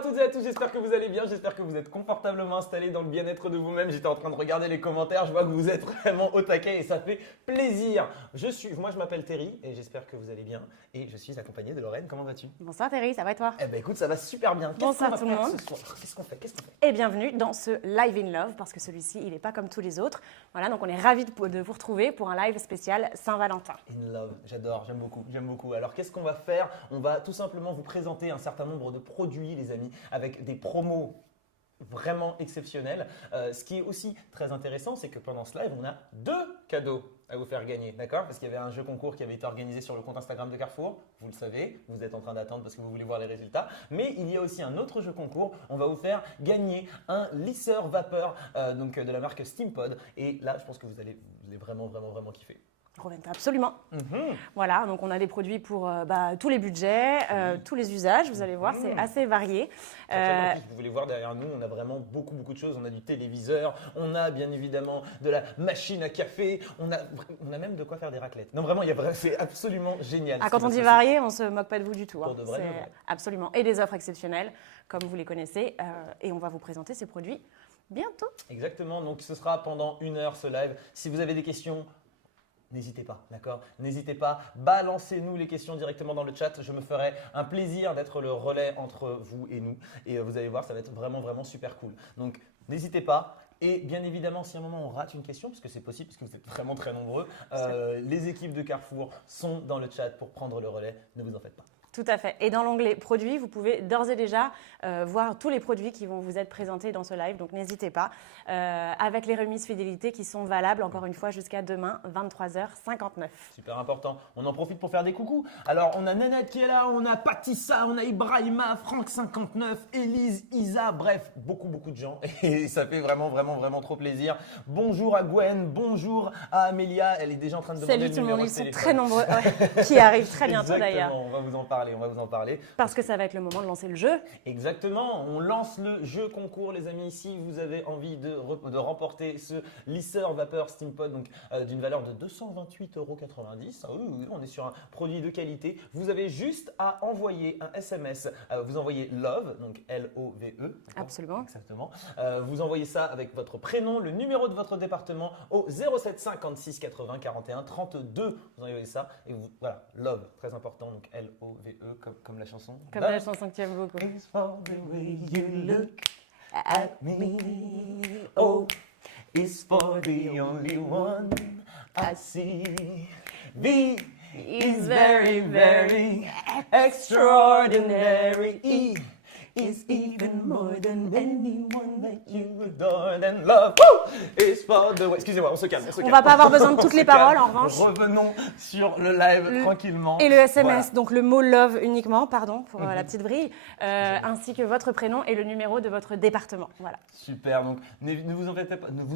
à toutes et à tous, j'espère que vous allez bien, j'espère que vous êtes confortablement installés dans le bien-être de vous-même. J'étais en train de regarder les commentaires, je vois que vous êtes vraiment au taquet et ça fait plaisir. Moi je m'appelle Terry et j'espère que vous allez bien et je suis accompagné de Lorraine. Comment vas-tu? Bonsoir Terry, ça va et toi? Eh ben écoute, ça va super bien. Bonsoir tout le monde. Qu'est-ce qu'on fait? Et bienvenue dans ce Live in Love, parce que celui-ci, il n'est pas comme tous les autres. Voilà, donc on est ravis de vous retrouver pour un live spécial Saint-Valentin. In love, j'adore, j'aime beaucoup. Alors qu'est-ce qu'on va faire? On va tout simplement vous présenter un certain nombre de produits, les amis, avec des promos vraiment exceptionnels. Ce qui est aussi très intéressant, c'est que pendant ce live, on a 2 cadeaux à vous faire gagner, d'accord? Parce qu'il y avait un jeu concours qui avait été organisé sur le compte Instagram de Carrefour. Vous le savez, vous êtes en train d'attendre parce que vous voulez voir les résultats. Mais il y a aussi un autre jeu concours. On va vous faire gagner un lisseur vapeur donc de la marque Steampod. Et là, je pense que vous allez vraiment kiffer. Absolument. Voilà, donc on a des produits pour tous les budgets, tous les usages. Vous allez voir, c'est assez varié. En plus, vous voulez voir derrière nous, on a vraiment beaucoup de choses. On a du téléviseur, on a bien évidemment de la machine à café, on a même de quoi faire des raclettes. Non, vraiment, c'est absolument génial. Quand on dit varié, on ne se moque pas de vous du tout. Pour de vrai, absolument. Et des offres exceptionnelles, comme vous les connaissez. Et on va vous présenter ces produits bientôt. Exactement, donc ce sera pendant 1 heure ce live. Si vous avez des questions, n'hésitez pas, d'accord? N'hésitez pas, balancez-nous les questions directement dans le chat. Je me ferai un plaisir d'être le relais entre vous et nous. Et vous allez voir, ça va être vraiment super cool. Donc, n'hésitez pas. Et bien évidemment, si à un moment on rate une question, parce que c'est possible, parce que vous êtes vraiment très nombreux, les équipes de Carrefour sont dans le chat pour prendre le relais. Ne vous en faites pas. Tout à fait. Et dans l'onglet produits, vous pouvez d'ores et déjà voir tous les produits qui vont vous être présentés dans ce live. Donc n'hésitez pas, avec les remises fidélité qui sont valables encore une fois jusqu'à demain 23h59. Super important. On en profite pour faire des coucous. Alors on a Nanette qui est là, on a Patissa, on a Ibrahima, Franck59, Élise, Isa, bref, beaucoup de gens. Et ça fait vraiment trop plaisir. Bonjour à Gwen, bonjour à Amélia. Elle est déjà en train de demander le numéro de téléphone. Salut tout le monde, ils sont très nombreux, qui arrivent très bientôt d'ailleurs. On va vous en parler. Parce que ça va être le moment de lancer le jeu. Exactement, on lance le jeu concours les amis. Si vous avez envie de remporter ce lisseur vapeur Steampod donc d'une valeur de 228,90 €. Oui, on est sur un produit de qualité. Vous avez juste à envoyer un SMS. Vous envoyez LOVE, donc L-O-V-E. Absolument. Exactement. Vous envoyez ça avec votre prénom, le numéro de votre département au 07 56 80 41 32. Vous envoyez ça et voilà, LOVE, très important, donc L-O-V-E comme la chanson. Comme la chanson que tu aimes beaucoup. It's for the way you look at me. Oh, it's for the only one I see. V is very extraordinary. E is even more than anyone that you adore. And love is for the way. Excusez-moi, on se calme. On va pas avoir besoin de toutes les paroles en revanche. Revenons sur le live tranquillement. Et le SMS, donc le mot love uniquement, pardon pour la petite vrille, ainsi que votre prénom et le numéro de votre département. Voilà. Super, donc ne vous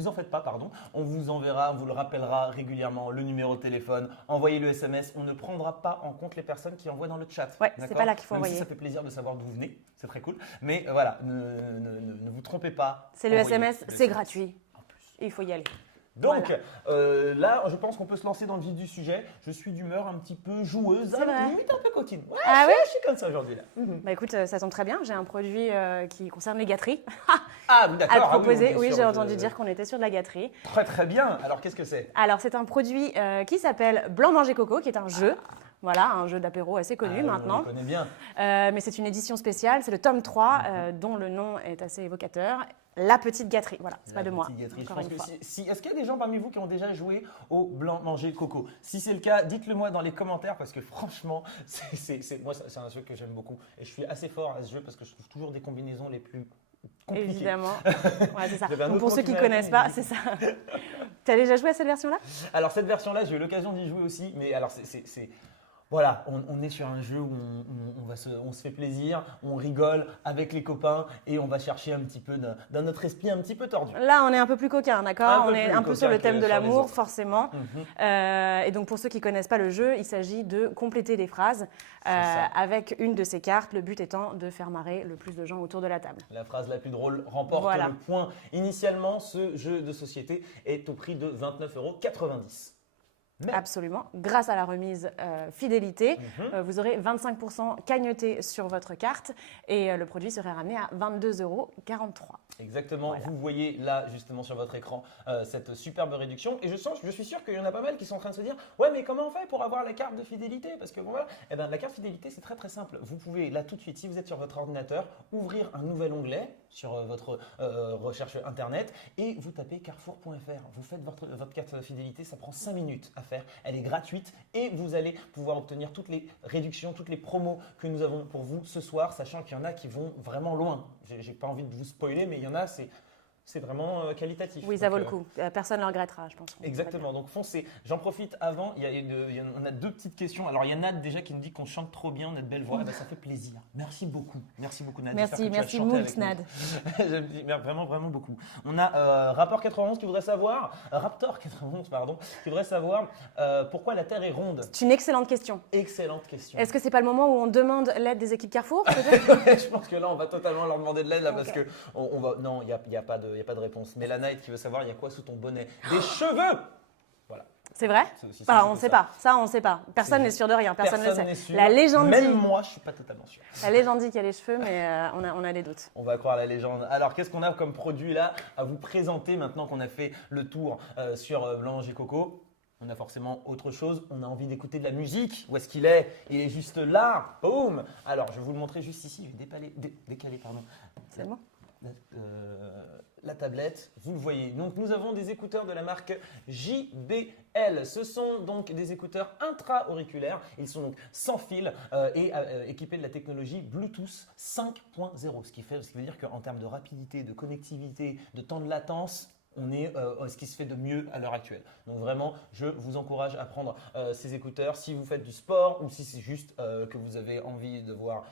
en faites pas, pardon. On vous enverra, on vous le rappellera régulièrement le numéro de téléphone. Envoyez le SMS, on ne prendra pas en compte les personnes qui envoient dans le chat. Ouais, c'est pas là qu'il faut Même envoyer. si ça fait plaisir de savoir d'où vous venez, c'est très cool. Mais voilà, ne vous trompez pas. C'est le SMS, c'est gratuit. En plus. Il faut y aller. Donc voilà. là, je pense qu'on peut se lancer dans le vif du sujet. Je suis d'humeur un petit peu joueuse, limite un peu coquine. Ouais, je suis comme ça aujourd'hui. Bah écoute, ça tombe très bien. J'ai un produit qui concerne les gâteries d'accord. à proposer. Oui, j'ai entendu dire qu'on était sur de la gâterie. Très bien. Alors qu'est-ce que c'est? Alors c'est un produit qui s'appelle Blanc Manger Coco, qui est un jeu. Voilà, un jeu d'apéro assez connu maintenant. On le connaît bien. Mais c'est une édition spéciale, c'est le tome 3, dont le nom est assez évocateur. La petite gâterie, voilà, c'est pas de moi. Est-ce qu'il y a des gens parmi vous qui ont déjà joué au Blanc Manger Coco? Si c'est le cas, dites-le moi dans les commentaires parce que franchement, moi, c'est un jeu que j'aime beaucoup. Et je suis assez fort à ce jeu parce que je trouve toujours des combinaisons les plus compliquées. Évidemment, ouais, c'est ça. Donc pour ceux qui ne connaissent pas, c'est ça. Tu as déjà joué à cette version-là? Alors cette version-là, j'ai eu l'occasion d'y jouer aussi, mais alors voilà, on est sur un jeu où on se fait plaisir, on rigole avec les copains et on va chercher un petit peu d'un notre esprit un petit peu tordu. Là, on est un peu plus coquin, d'accord? On est un peu sur le thème de l'amour, forcément. Et donc, pour ceux qui ne connaissent pas le jeu, il s'agit de compléter des phrases avec une de ces cartes. Le but étant de faire marrer le plus de gens autour de la table. La phrase la plus drôle remporte le point. Initialement, ce jeu de société est au prix de 29,90 €. Absolument. Grâce à la remise fidélité, vous aurez 25% cagnoté sur votre carte et le produit serait ramené à 22,43 €. Exactement, voilà. Vous voyez là justement sur votre écran cette superbe réduction et je suis sûr qu'il y en a pas mal qui sont en train de se dire ouais mais comment on fait pour avoir la carte de fidélité parce que bon, voilà, eh ben, la carte fidélité c'est très simple, vous pouvez là tout de suite si vous êtes sur votre ordinateur ouvrir un nouvel onglet sur votre recherche internet et vous tapez carrefour.fr, vous faites votre carte de fidélité, ça prend 5 minutes à faire, elle est gratuite et vous allez pouvoir obtenir toutes les réductions, toutes les promos que nous avons pour vous ce soir, sachant qu'il y en a qui vont vraiment loin. J'ai pas envie de vous spoiler, mais il y en a, c'est vraiment qualitatif. Oui, ça vaut le coup. Personne ne le regrettera, je pense. Exactement. Donc foncez. J'en profite avant. On a 2 petites questions. Alors il y a Nad déjà qui nous dit qu'on chante trop bien, on a de belles voix. Ça fait plaisir. Merci beaucoup. Merci beaucoup Nad. Merci moult Nad. Vraiment beaucoup. On a Raptor 91 qui voudrait savoir qui voudrait savoir pourquoi la Terre est ronde. C'est une excellente question. Excellente question. Est-ce que c'est pas le moment où on demande l'aide des équipes Carrefour Je pense que là on va totalement leur demander de l'aide là parce que on va. Non, il y a pas de réponse. Mais la Night qui veut savoir, il y a quoi sous ton bonnet? Des cheveux. Voilà. C'est vrai? On ne sait pas. Ça, on ne sait pas. Personne n'est sûr de rien. Personne ne le sait. La légende dit. Même moi, je ne suis pas totalement sûr. La légende dit qu'il y a les cheveux, mais on a des doutes. On va croire la légende. Alors, qu'est-ce qu'on a comme produit là à vous présenter maintenant qu'on a fait le tour sur Blanche et Coco? On a forcément autre chose. On a envie d'écouter de la musique. Où est-ce qu'il est? Il est juste là. Boum. Alors, je vais vous le montrer juste ici. Je vais décaler. C'est bon. La tablette, vous le voyez. Donc nous avons des écouteurs de la marque JBL. Ce sont donc des écouteurs intra-auriculaires. Ils sont donc sans fil et équipés de la technologie Bluetooth 5.0. Ce qui veut dire qu'en termes de rapidité, de connectivité, de temps de latence, on est ce qui se fait de mieux à l'heure actuelle. Donc vraiment, je vous encourage à prendre ces écouteurs si vous faites du sport ou si c'est juste que vous avez envie de voir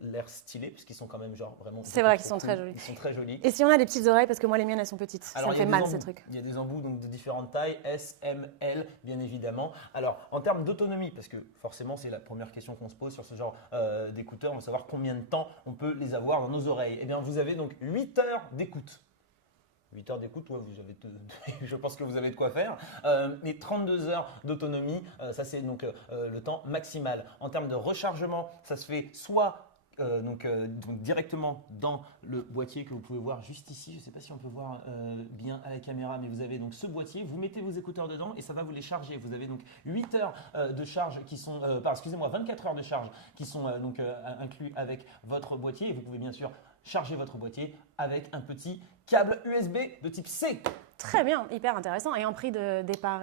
l'air stylé, puisqu'ils sont quand même genre vraiment… C'est vrai qu'ils sont très jolis. Ils sont très jolis. Et si on a des petites oreilles, parce que moi les miennes elles sont petites, alors, ça me fait mal ces trucs. Il y a des embouts donc, de différentes tailles, S, M, L bien évidemment. Alors en termes d'autonomie, parce que forcément c'est la première question qu'on se pose sur ce genre d'écouteurs, on veut savoir combien de temps on peut les avoir dans nos oreilles. Eh bien vous avez donc 8 heures d'écoute. 8 heures d'écoute, ouais, je pense que vous avez de quoi faire. Mais 32 heures d'autonomie, ça c'est donc le temps maximal. En termes de rechargement, ça se fait soit donc directement dans le boîtier que vous pouvez voir juste ici. Je ne sais pas si on peut voir bien à la caméra, mais vous avez donc ce boîtier. Vous mettez vos écouteurs dedans et ça va vous les charger. Vous avez donc 8 heures de charge qui sont, 24 heures de charge qui sont donc inclus avec votre boîtier. Et vous pouvez bien sûr charger votre boîtier avec un petit câble USB de type C. Très bien, hyper intéressant. Et en prix de départ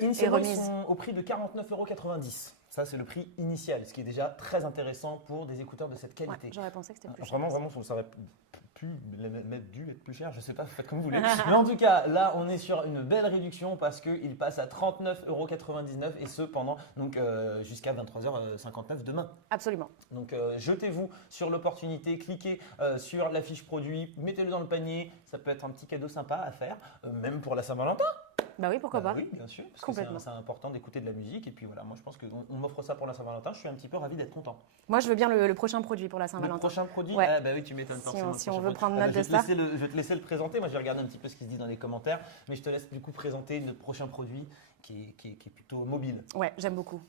initialement, remise, ils sont au prix de 49,90 €. Ça, c'est le prix initial, ce qui est déjà très intéressant pour des écouteurs de cette qualité. Ouais, j'aurais pensé que c'était plus cher. Vraiment, ça aurait dû être plus cher, je ne sais pas, faites comme vous voulez. Mais en tout cas, là, on est sur une belle réduction parce qu'il passe à 39,99 € et ce pendant jusqu'à 23h59 demain. Absolument. Donc, jetez-vous sur l'opportunité, cliquez sur la fiche produit, mettez-le dans le panier. Ça peut être un petit cadeau sympa à faire, même pour la Saint-Valentin. Bah oui, pourquoi pas. Oui, bien sûr, parce que c'est important d'écouter de la musique. Et puis voilà, moi je pense qu'on m'offre ça pour la Saint-Valentin. Je suis un petit peu ravi d'être content. Moi, je veux bien le prochain produit pour la Saint-Valentin. Le prochain produit, ouais. Ah bah oui, tu m'étonnes forcément. Si on veut prendre note de ça. Je vais te laisser le présenter. Moi, je vais regarder un petit peu ce qui se dit dans les commentaires. Mais je te laisse du coup présenter notre prochain produit qui est plutôt mobile. Ouais, j'aime beaucoup.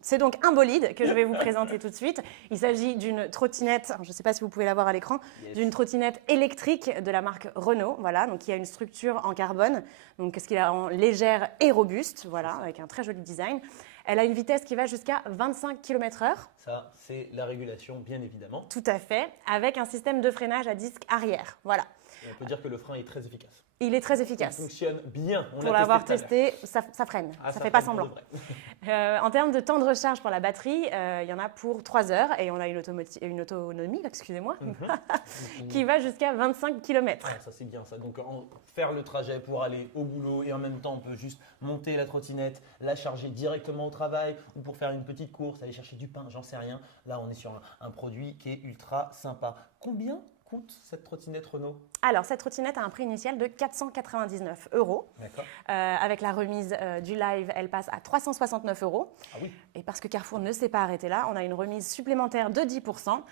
C'est donc un bolide que je vais vous présenter tout de suite. Il s'agit d'une trottinette, je ne sais pas si vous pouvez la voir à l'écran, d'une trottinette électrique de la marque Renault, voilà, donc qui a une structure en carbone, donc ce qui la rend légère et robuste, voilà, avec un très joli design. Elle a une vitesse qui va jusqu'à 25 km/h. Ça, c'est la régulation, bien évidemment. Tout à fait, avec un système de freinage à disque arrière, voilà. Et on peut dire que le frein est très efficace. Il est très efficace. Il fonctionne bien. Pour l'avoir testé, ça freine. Ça ne fait pas semblant. En termes de temps de recharge pour la batterie, il y en a pour 3 heures et on a une autonomie qui va jusqu'à 25 km. Ah, ça, c'est bien ça. Donc, faire le trajet pour aller au boulot et en même temps, on peut juste monter la trottinette, la charger directement au travail ou pour faire une petite course, aller chercher du pain, j'en sais rien. Là, on est sur un produit qui est ultra sympa. Combien coûte cette trottinette Renault? Alors, cette trottinette a un prix initial de 499 €. D'accord. Avec la remise du live, elle passe à 369 €. Ah oui. Et parce que Carrefour ne s'est pas arrêté là, on a une remise supplémentaire de 10%,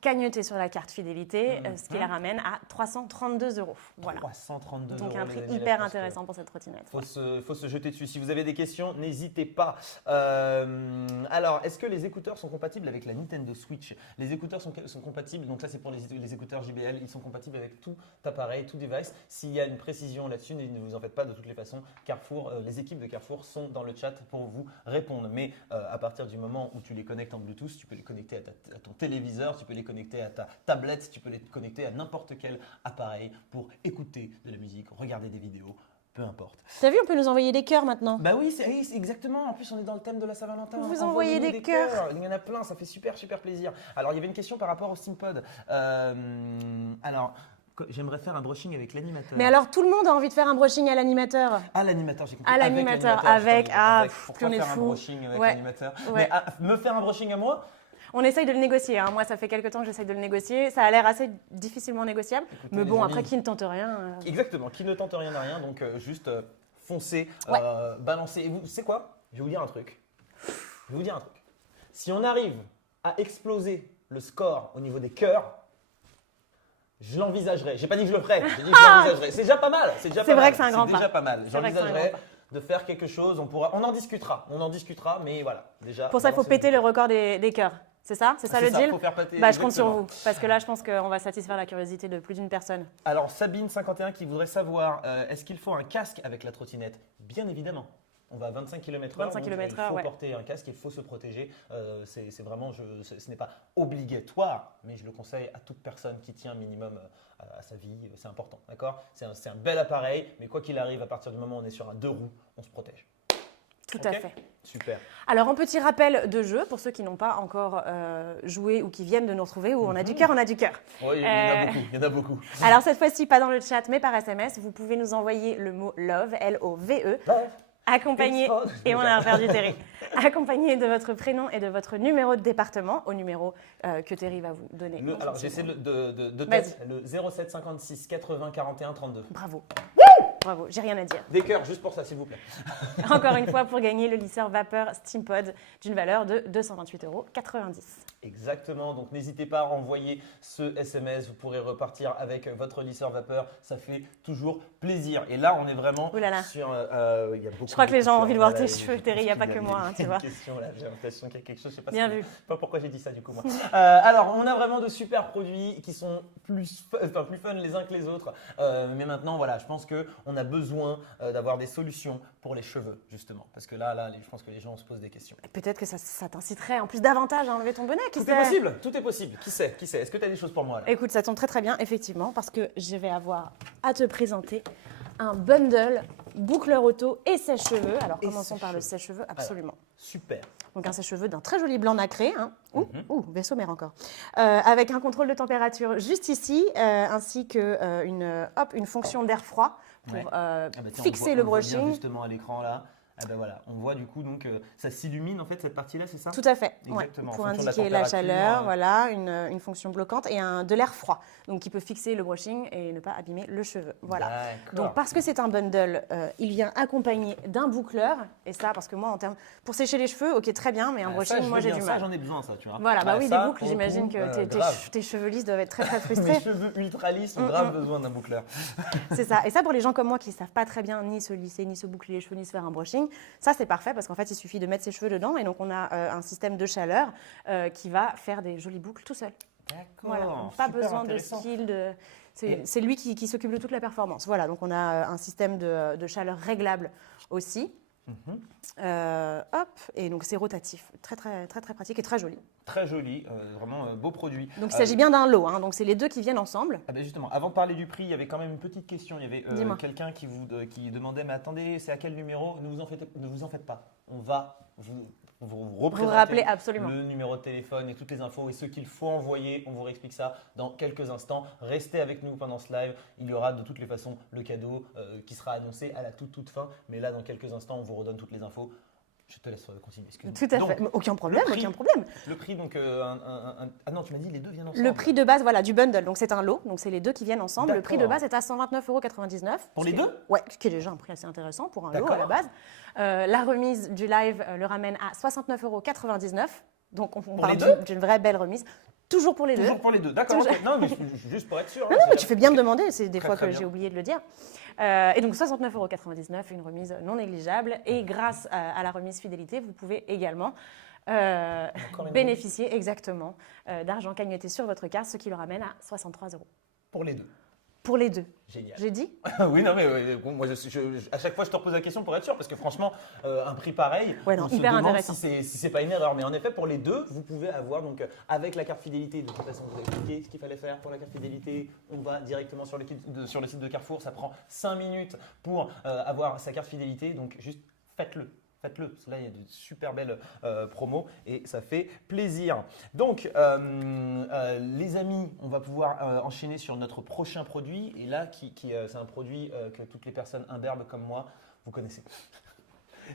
cagnotée sur la carte fidélité, ce qui la ramène à 332 €. Voilà. 332 €. Donc un prix les amis, hyper je pense que intéressant pour cette trottinette. Faut se jeter dessus. Si vous avez des questions, n'hésitez pas. Alors, est-ce que les écouteurs sont compatibles avec la Nintendo Switch? Les écouteurs sont compatibles, donc là c'est pour les écouteurs JBL, ils sont compatibles avec tout appareil, tout device. S'il y a une précision là-dessus, ne vous en faites pas, de toutes les façons. Carrefour, les équipes de Carrefour sont dans le chat pour vous répondre. Mais à partir du moment où tu les connectes en Bluetooth, tu peux les connecter à ton téléviseur, tu peux les connecter à ta tablette, tu peux les connecter à n'importe quel appareil pour écouter de la musique, regarder des vidéos. Peu importe. T'as vu, on peut nous envoyer des cœurs maintenant. Bah oui, c'est exactement. En plus, on est dans le thème de la Saint-Valentin. Vous envoyez des cœurs. Il y en a plein, ça fait super plaisir. Alors, il y avait une question par rapport au SteamPod. Alors, j'aimerais faire un brushing avec l'animateur. Mais alors, tout le monde a envie de faire un brushing à l'animateur. À l'animateur, j'ai compris. À l'animateur, Pourquoi on est faire fou. un brushing avec Ouais. l'animateur? Ouais. Mais me faire un brushing à moi? On essaye de le négocier. Hein. Moi, ça fait quelques temps que j'essaye de le négocier. Ça a l'air assez difficilement négociable. Écoutez, mais bon, les après, amis, qui ne tente rien. Exactement, qui ne tente rien à rien. Donc, juste foncez, Ouais. balancez. Et vous savez quoi? Je vais vous dire un truc. Si on arrive à exploser le score au niveau des cœurs, je l'envisagerai. J'ai pas dit que je le ferai, j'ai dit que je l'envisagerai. C'est déjà pas mal. C'est vrai que c'est un grand C'est pas. déjà pas mal. C'est vrai que c'est un J'envisagerai grand de faire quelque chose. On en discutera, mais voilà. Déjà. Pour ça, il faut péter le record des cœurs. C'est ça? C'est ça le deal? Faut faire péter, Bah, je compte sur exactement. vous. Parce que là, je pense qu'on va satisfaire la curiosité de plus d'une personne. Alors, Sabine51 qui voudrait savoir, est-ce qu'il faut un casque avec la trottinette? Bien évidemment. On va à 25 km/h. 25 km/h, il faut ouais. porter un casque, il faut se protéger. C'est vraiment, ce n'est pas obligatoire, mais je le conseille à toute personne qui tient un minimum à sa vie. C'est important, d'accord? C'est un bel appareil, mais quoi qu'il arrive, à partir du moment où on est sur un 2 roues, on se protège. Tout Ok. à fait. Super. Alors, un petit rappel de jeu pour ceux qui n'ont pas encore joué ou qui viennent de nous retrouver, où on a du cœur, on a du cœur. Oui, il y en a beaucoup. Alors, cette fois-ci, pas dans le chat, mais par SMS, vous pouvez nous envoyer le mot LOVE, L-O-V-E, accompagné, et on a un perdu Terry, accompagné de votre prénom et de votre numéro de département, au numéro que Terry va vous donner. Alors, j'essaie de tête, le 07 56 80 41 32. Bravo. Bravo, j'ai rien à dire. Des cœurs, juste pour ça, s'il vous plaît. Encore une fois, pour gagner le lisseur vapeur SteamPod d'une valeur de 228,90 €. Exactement, donc n'hésitez pas à envoyer ce SMS, vous pourrez repartir avec votre lisseur vapeur, ça fait toujours plaisir. Et là, on est vraiment sur… il y a beaucoup, je crois que les gens ont envie de voir tes je cheveux, Terry, il n'y a pas que moi, hein, tu vois. J'ai l'impression qu'il y a quelque chose, je sais pas, Bien vu. pas pourquoi j'ai dit ça du coup moi. Alors, on a vraiment de super produits qui sont plus fun les uns que les autres, mais maintenant, voilà, je pense qu'on a besoin d'avoir des solutions pour les cheveux, justement, parce que là, je pense que les gens se posent des questions. Peut-être que ça t'inciterait en plus davantage à enlever ton bonnet. Tout est possible. Qui sait? Est-ce que tu as des choses pour moi là? Écoute, ça tombe très très bien, effectivement, parce que je vais avoir à te présenter un bundle boucleur auto et sèche-cheveux. Alors, commençons par le sèche-cheveux, absolument. Alors, super. Donc, un sèche-cheveux d'un très joli blanc nacré. Hein. Vaisseau mère encore. Avec un contrôle de température juste ici, ainsi qu'une fonction d'air froid pour fixer le brushing. On voit justement à l'écran là. Ah ben voilà, on voit du coup donc ça s'illumine en fait cette partie-là, c'est ça? Tout à fait. Exactement. Ouais, pour en fonction de indiquer la chaleur, température, voilà, une fonction bloquante et de l'air froid, donc qui peut fixer le brushing et ne pas abîmer le cheveu. Voilà. Donc parce que c'est un bundle, il vient accompagné d'un boucleur et ça parce que moi pour sécher les cheveux, ok très bien, mais un brushing, moi j'ai du mal. Ça j'en ai besoin ça, tu vois. Voilà, bah oui, des boucles, j'imagine que tes cheveux lisses doivent être très très frustrés. Mes cheveux ultra lisses ont grave besoin d'un boucleur. C'est ça. Et ça pour les gens comme moi qui ne savent pas très bien ni se lisser, ni se boucler les cheveux, ni se faire un brushing, ça c'est parfait parce qu'en fait il suffit de mettre ses cheveux dedans et donc on a un système de chaleur qui va faire des jolies boucles tout seul. D'accord. Voilà, pas besoin de style. C'est lui qui s'occupe de toute la performance. Voilà, donc on a un système de chaleur réglable aussi. Et donc c'est rotatif, très très très très pratique et très joli. Très joli, vraiment beau produit. Donc il s'agit bien d'un lot, hein, donc c'est les deux qui viennent ensemble. Ah ben justement, avant de parler du prix, il y avait quand même une petite question. Il y avait quelqu'un qui demandait, mais attendez, c'est à quel numéro? Ne vous en faites pas. On va vous représenter rappeler absolument le numéro de téléphone et toutes les infos et ce qu'il faut envoyer. On vous réexplique ça dans quelques instants. Restez avec nous pendant ce live. Il y aura de toutes les façons le cadeau qui sera annoncé à la toute fin. Mais là, dans quelques instants, on vous redonne toutes les infos. Je te laisse continuer, excuse-moi. Tout à fait, aucun problème, aucun problème. Le prix, donc, ah non, tu m'as dit les deux viennent ensemble. Le prix de base, voilà, du bundle, donc c'est un lot, donc c'est les deux qui viennent ensemble. Le prix de base est à 129,99 €. Pour les deux? Ouais, ce qui est déjà un prix assez intéressant pour un lot à la base. La remise du live le ramène à 69,99 €. Donc on parle d'une vraie belle remise. Toujours pour les deux. Toujours pour les deux, d'accord. Non, mais juste pour être sûr. Non, mais tu fais bien de demander, c'est des fois que j'ai oublié de le dire. Et donc 69,99 €, une remise non négligeable. Et grâce à la remise fidélité, vous pouvez également bénéficier exactement d'argent cagnoté sur votre carte, ce qui le ramène à 63 €. Pour les deux. Pour les deux. Génial. J'ai dit? Oui, non, mais moi, à chaque fois, je te repose la question pour être sûr, parce que franchement, un prix pareil, on se demande si c'est pas une erreur. Mais en effet, pour les deux, vous pouvez avoir, donc, avec la carte fidélité, de toute façon, vous avez expliqué ce qu'il fallait faire pour la carte fidélité. On va directement sur le site de Carrefour. Ça prend 5 minutes pour avoir sa carte fidélité. Donc, juste faites-le. Faites-le, parce que là, il y a de super belles promos et ça fait plaisir. Donc, les amis, on va pouvoir enchaîner sur notre prochain produit. Et là, c'est un produit que toutes les personnes imberbes comme moi, vous connaissez.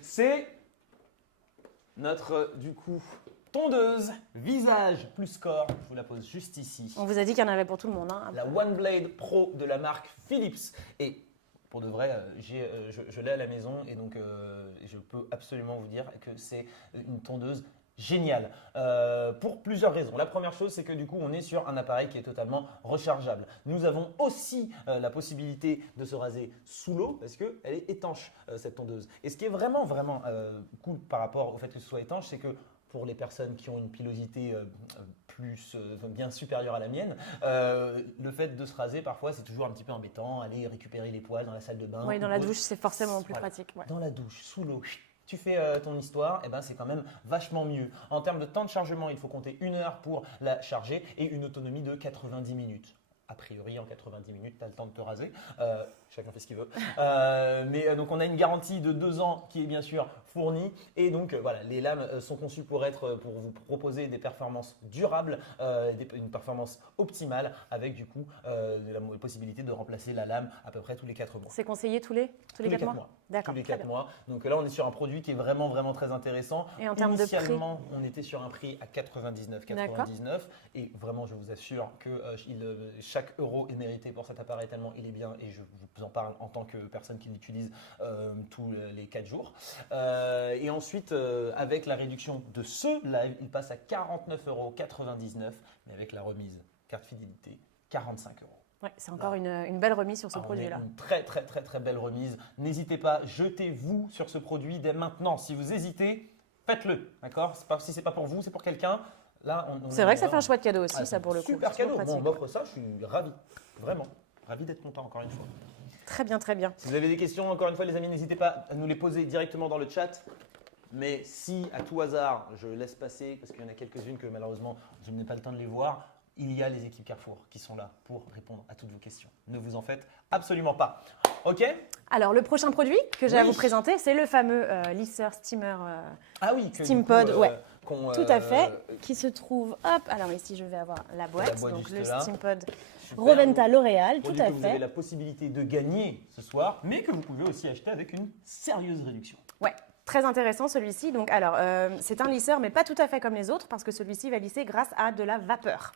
C'est notre, du coup, tondeuse visage plus corps. Je vous la pose juste ici. On vous a dit qu'il y en avait pour tout le monde. Hein. La OneBlade Pro de la marque Philips. Et pour de vrai, je l'ai à la maison et donc je peux absolument vous dire que c'est une tondeuse géniale pour plusieurs raisons. La première chose, c'est que du coup, on est sur un appareil qui est totalement rechargeable. Nous avons aussi la possibilité de se raser sous l'eau parce qu'elle est étanche, cette tondeuse. Et ce qui est vraiment, vraiment cool par rapport au fait que ce soit étanche, c'est que pour les personnes qui ont une pilosité bien supérieure à la mienne, le fait de se raser, parfois, c'est toujours un petit peu embêtant. Aller récupérer les poils dans la salle de bain. Oui, dans la douche, c'est forcément plus pratique. Ouais. Dans la douche, sous l'eau, tu fais ton histoire, et ben c'est quand même vachement mieux. En termes de temps de chargement, il faut compter 1 heure pour la charger et une autonomie de 90 minutes. A priori, en 90 minutes, tu as le temps de te raser. Chacun fait ce qu'il veut. Donc, on a une garantie de 2 ans qui est bien sûr fournie. Et donc, voilà, les lames sont conçues pour vous proposer des performances durables, une performance optimale avec du coup la possibilité de remplacer la lame à peu près tous les 4 mois. C'est conseillé tous les 4 mois? D'accord. Tous les 4 mois. Donc là, on est sur un produit qui est vraiment, vraiment très intéressant. Et en termes de prix? Initialement, on était sur un prix à 99,99 €. Et vraiment, je vous assure que chaque euro est mérité pour cet appareil tellement il est bien et je vous en parle en tant que personne qui l'utilise tous les 4 jours. Et ensuite, avec la réduction de ce live, il passe à 49,99 €, mais avec la remise carte fidélité, 45 €. Ouais, c'est encore une belle remise sur ce produit-là. Une très, très, très, très belle remise. N'hésitez pas, jetez-vous sur ce produit dès maintenant. Si vous hésitez, faites-le. D'accord? Si ce n'est pas pour vous, c'est pour quelqu'un. C'est vrai que ça fait un chouette cadeau aussi, ça pour le coup. Super cadeau. Bon, on m'offre ça, je suis ravi. Vraiment. Ravi d'être content encore une fois. Très bien, très bien. Si vous avez des questions, encore une fois, les amis, n'hésitez pas à nous les poser directement dans le chat. Mais si, à tout hasard, je laisse passer, parce qu'il y en a quelques-unes que malheureusement, je n'ai pas le temps de les voir, il y a les équipes Carrefour qui sont là pour répondre à toutes vos questions. Ne vous en faites absolument pas. OK? Alors, le prochain produit que j'ai à vous présenter, c'est le fameux lisseur steamer SteamPod. Tout à fait, qui se trouve, alors ici je vais avoir la boîte, donc le SteamPod Roventa L'Oréal, tout à fait. Vous avez la possibilité de gagner ce soir, mais que vous pouvez aussi acheter avec une sérieuse réduction. Ouais. Très intéressant celui-ci. Donc, alors, c'est un lisseur, mais pas tout à fait comme les autres, parce que celui-ci va lisser grâce à de la vapeur.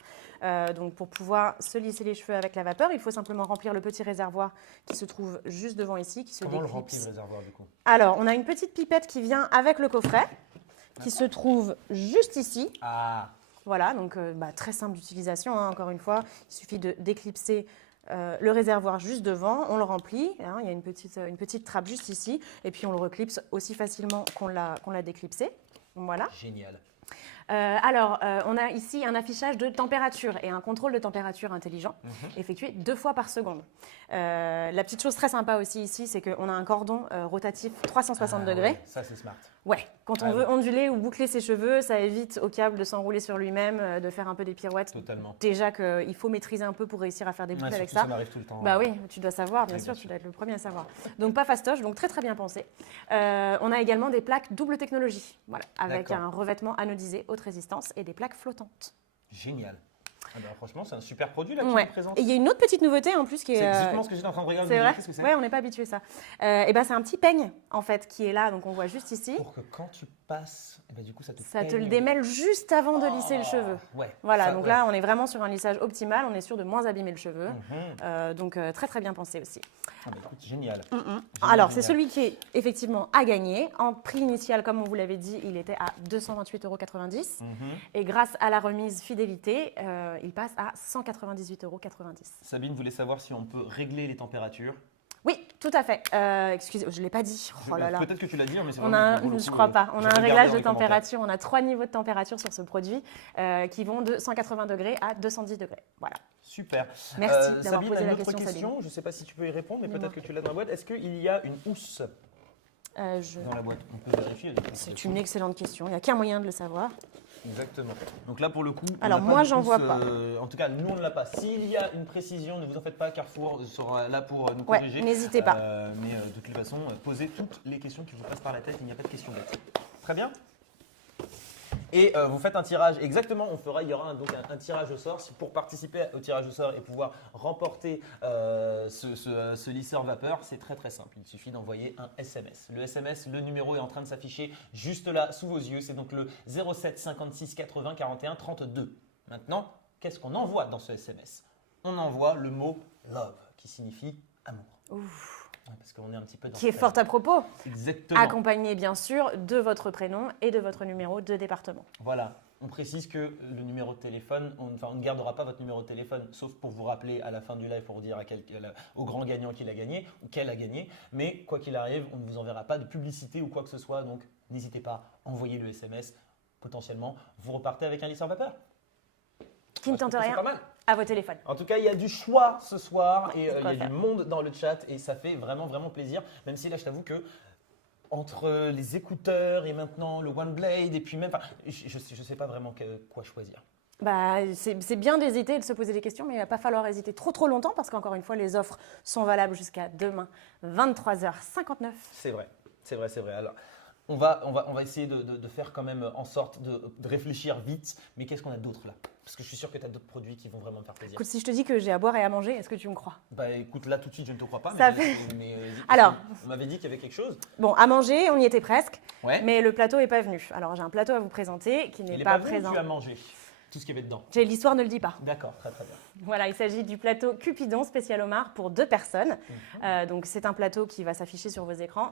Donc, pour pouvoir se lisser les cheveux avec la vapeur, il faut simplement remplir le petit réservoir qui se trouve juste devant ici, qui se déclipse. Comment le remplit le réservoir du coup? Alors, on a une petite pipette qui vient avec le coffret, qui se trouve juste ici. Ah. Voilà, donc très simple d'utilisation, hein, encore une fois. Il suffit de déclipser le réservoir juste devant, on le remplit, hein, il y a une petite trappe juste ici, et puis on le reclipse aussi facilement qu'on l'a déclipsé. Voilà. Génial. On a ici un affichage de température et un contrôle de température intelligent effectué 2 fois par seconde. La petite chose très sympa aussi ici, c'est qu'on a un cordon rotatif 360 degrés. Ouais, ça, c'est smart. Ouais, quand on veut onduler ou boucler ses cheveux, ça évite au câble de s'enrouler sur lui-même, de faire un peu des pirouettes. Totalement. Déjà qu'il faut maîtriser un peu pour réussir à faire des boucles avec ça. Ça m'arrive tout le temps. Bah oui, tu dois savoir, bien sûr, tu dois être le premier à savoir. Donc pas fastoche, donc très très bien pensé. On a également des plaques double technologie, voilà, avec un revêtement anodisé haute résistance et des plaques flottantes. Génial. Ah bah, franchement, c'est un super produit là que tu Ouais. nous présentes. Et il y a une autre petite nouveauté en plus qui est. C'est exactement ce que j'étais en train de regarder. C'est vrai. Qu'est-ce que c'est? Ouais, on n'est pas habitué à ça. Et ben c'est un petit peigne en fait qui est là, donc on voit juste ici. Pour que quand tu passes, eh ben, du coup, ça te Ça te peigne. le démêle juste avant de lisser le cheveu. Ouais. Voilà, Ça, donc ouais. là on est vraiment sur un lissage optimal, on est sûr de moins abîmer le cheveu. Mhm. Donc très très bien pensé aussi. Ah bah, écoute, génial. Alors Génial, c'est génial. celui qui est effectivement à gagner. En prix initial, comme on vous l'avait dit, il était à 228,90 €. Et grâce à la remise fidélité, il passe à 198,90 €. Sabine voulait savoir si on peut régler les températures. Oui, tout à fait. Excusez, je ne l'ai pas dit. Oh là là. Peut-être que tu l'as dit, hein, mais c'est On vraiment a, pour le je coup, crois pas. On j'ai a un regardé réglage dans de les commentaires. température. On a 3 niveaux de température sur ce produit qui vont de 180 degrés à 210 degrés. Voilà. Super. Merci d'avoir Sabine, posé une la autre question, Sabine. Je ne sais pas si tu peux y répondre, mais Dis-moi. peut-être que tu l'as dans la boîte. Est-ce qu'il y a une housse dans la boîte? On peut vérifier. C'est une excellente question. Il n'y a qu'un moyen de le savoir. Exactement. Donc là, pour le coup, on Alors, n'a moi, pas de j'en housse, vois pas. En tout cas, nous, on ne l'a pas. S'il y a une précision, ne vous en faites pas. Carrefour sera là pour nous Ouais, corriger. n'hésitez pas. Mais de toute façon, posez toutes les questions qui vous passent par la tête. Il n'y a pas de questions bêtes. Très bien. Et vous faites un tirage, exactement, il y aura donc un tirage au sort. Pour participer au tirage au sort et pouvoir remporter ce lisseur vapeur, c'est très très simple. Il suffit d'envoyer un SMS. Le SMS, le numéro est en train de s'afficher juste là sous vos yeux. C'est donc le 07 56 80 41 32. Maintenant, qu'est-ce qu'on envoie dans ce SMS? On envoie le mot love, qui signifie amour. Ouf. Ouais, parce qu'on est un petit peu dans Qui est ce fort à propos. Exactement. Accompagné bien sûr de votre prénom et de votre numéro de département. Voilà, on précise que le numéro de téléphone, on ne gardera pas votre numéro de téléphone, sauf pour vous rappeler à la fin du live pour vous dire au grand gagnant qu'il a gagné ou qu'elle a gagné. Mais quoi qu'il arrive, on ne vous enverra pas de publicité ou quoi que ce soit. Donc n'hésitez pas, envoyez le SMS. Potentiellement, vous repartez avec un lisseur vapeur. Qui ne tente C'est rien pas mal. à vos téléphones. En tout cas, il y a du choix ce soir Ouais, et c'est il y quoi a faire. du monde dans le chat et ça fait vraiment vraiment plaisir. Même si là, je t'avoue que entre les écouteurs et maintenant le One Blade et puis même, enfin, je sais pas vraiment quoi choisir. Bah, c'est bien d'hésiter et de se poser des questions, mais il ne va pas falloir hésiter trop longtemps parce qu'encore une fois, les offres sont valables jusqu'à demain, 23h59. C'est vrai, c'est vrai, c'est vrai. Alors, on va essayer de faire quand même en sorte de réfléchir vite. Mais qu'est-ce qu'on a d'autre là? Parce que je suis sûr que tu as d'autres produits qui vont vraiment me faire plaisir. Écoute, si je te dis que j'ai à boire et à manger, est-ce que tu me crois? Bah écoute, là tout de suite, je ne te crois pas. Ça Alors. On m'avait dit qu'il y avait quelque chose. Bon, à manger, on y était presque, Ouais. mais le plateau n'est pas venu. Alors, j'ai un plateau à vous présenter qui Il n'est n'est pas venu, présent. tu as mangé tout ce qu'il y avait dedans. L'histoire ne le dit pas. D'accord, très très bien. Voilà, il s'agit du plateau Cupidon spécial homard pour 2 personnes. Donc, c'est un plateau qui va s'afficher sur vos écrans.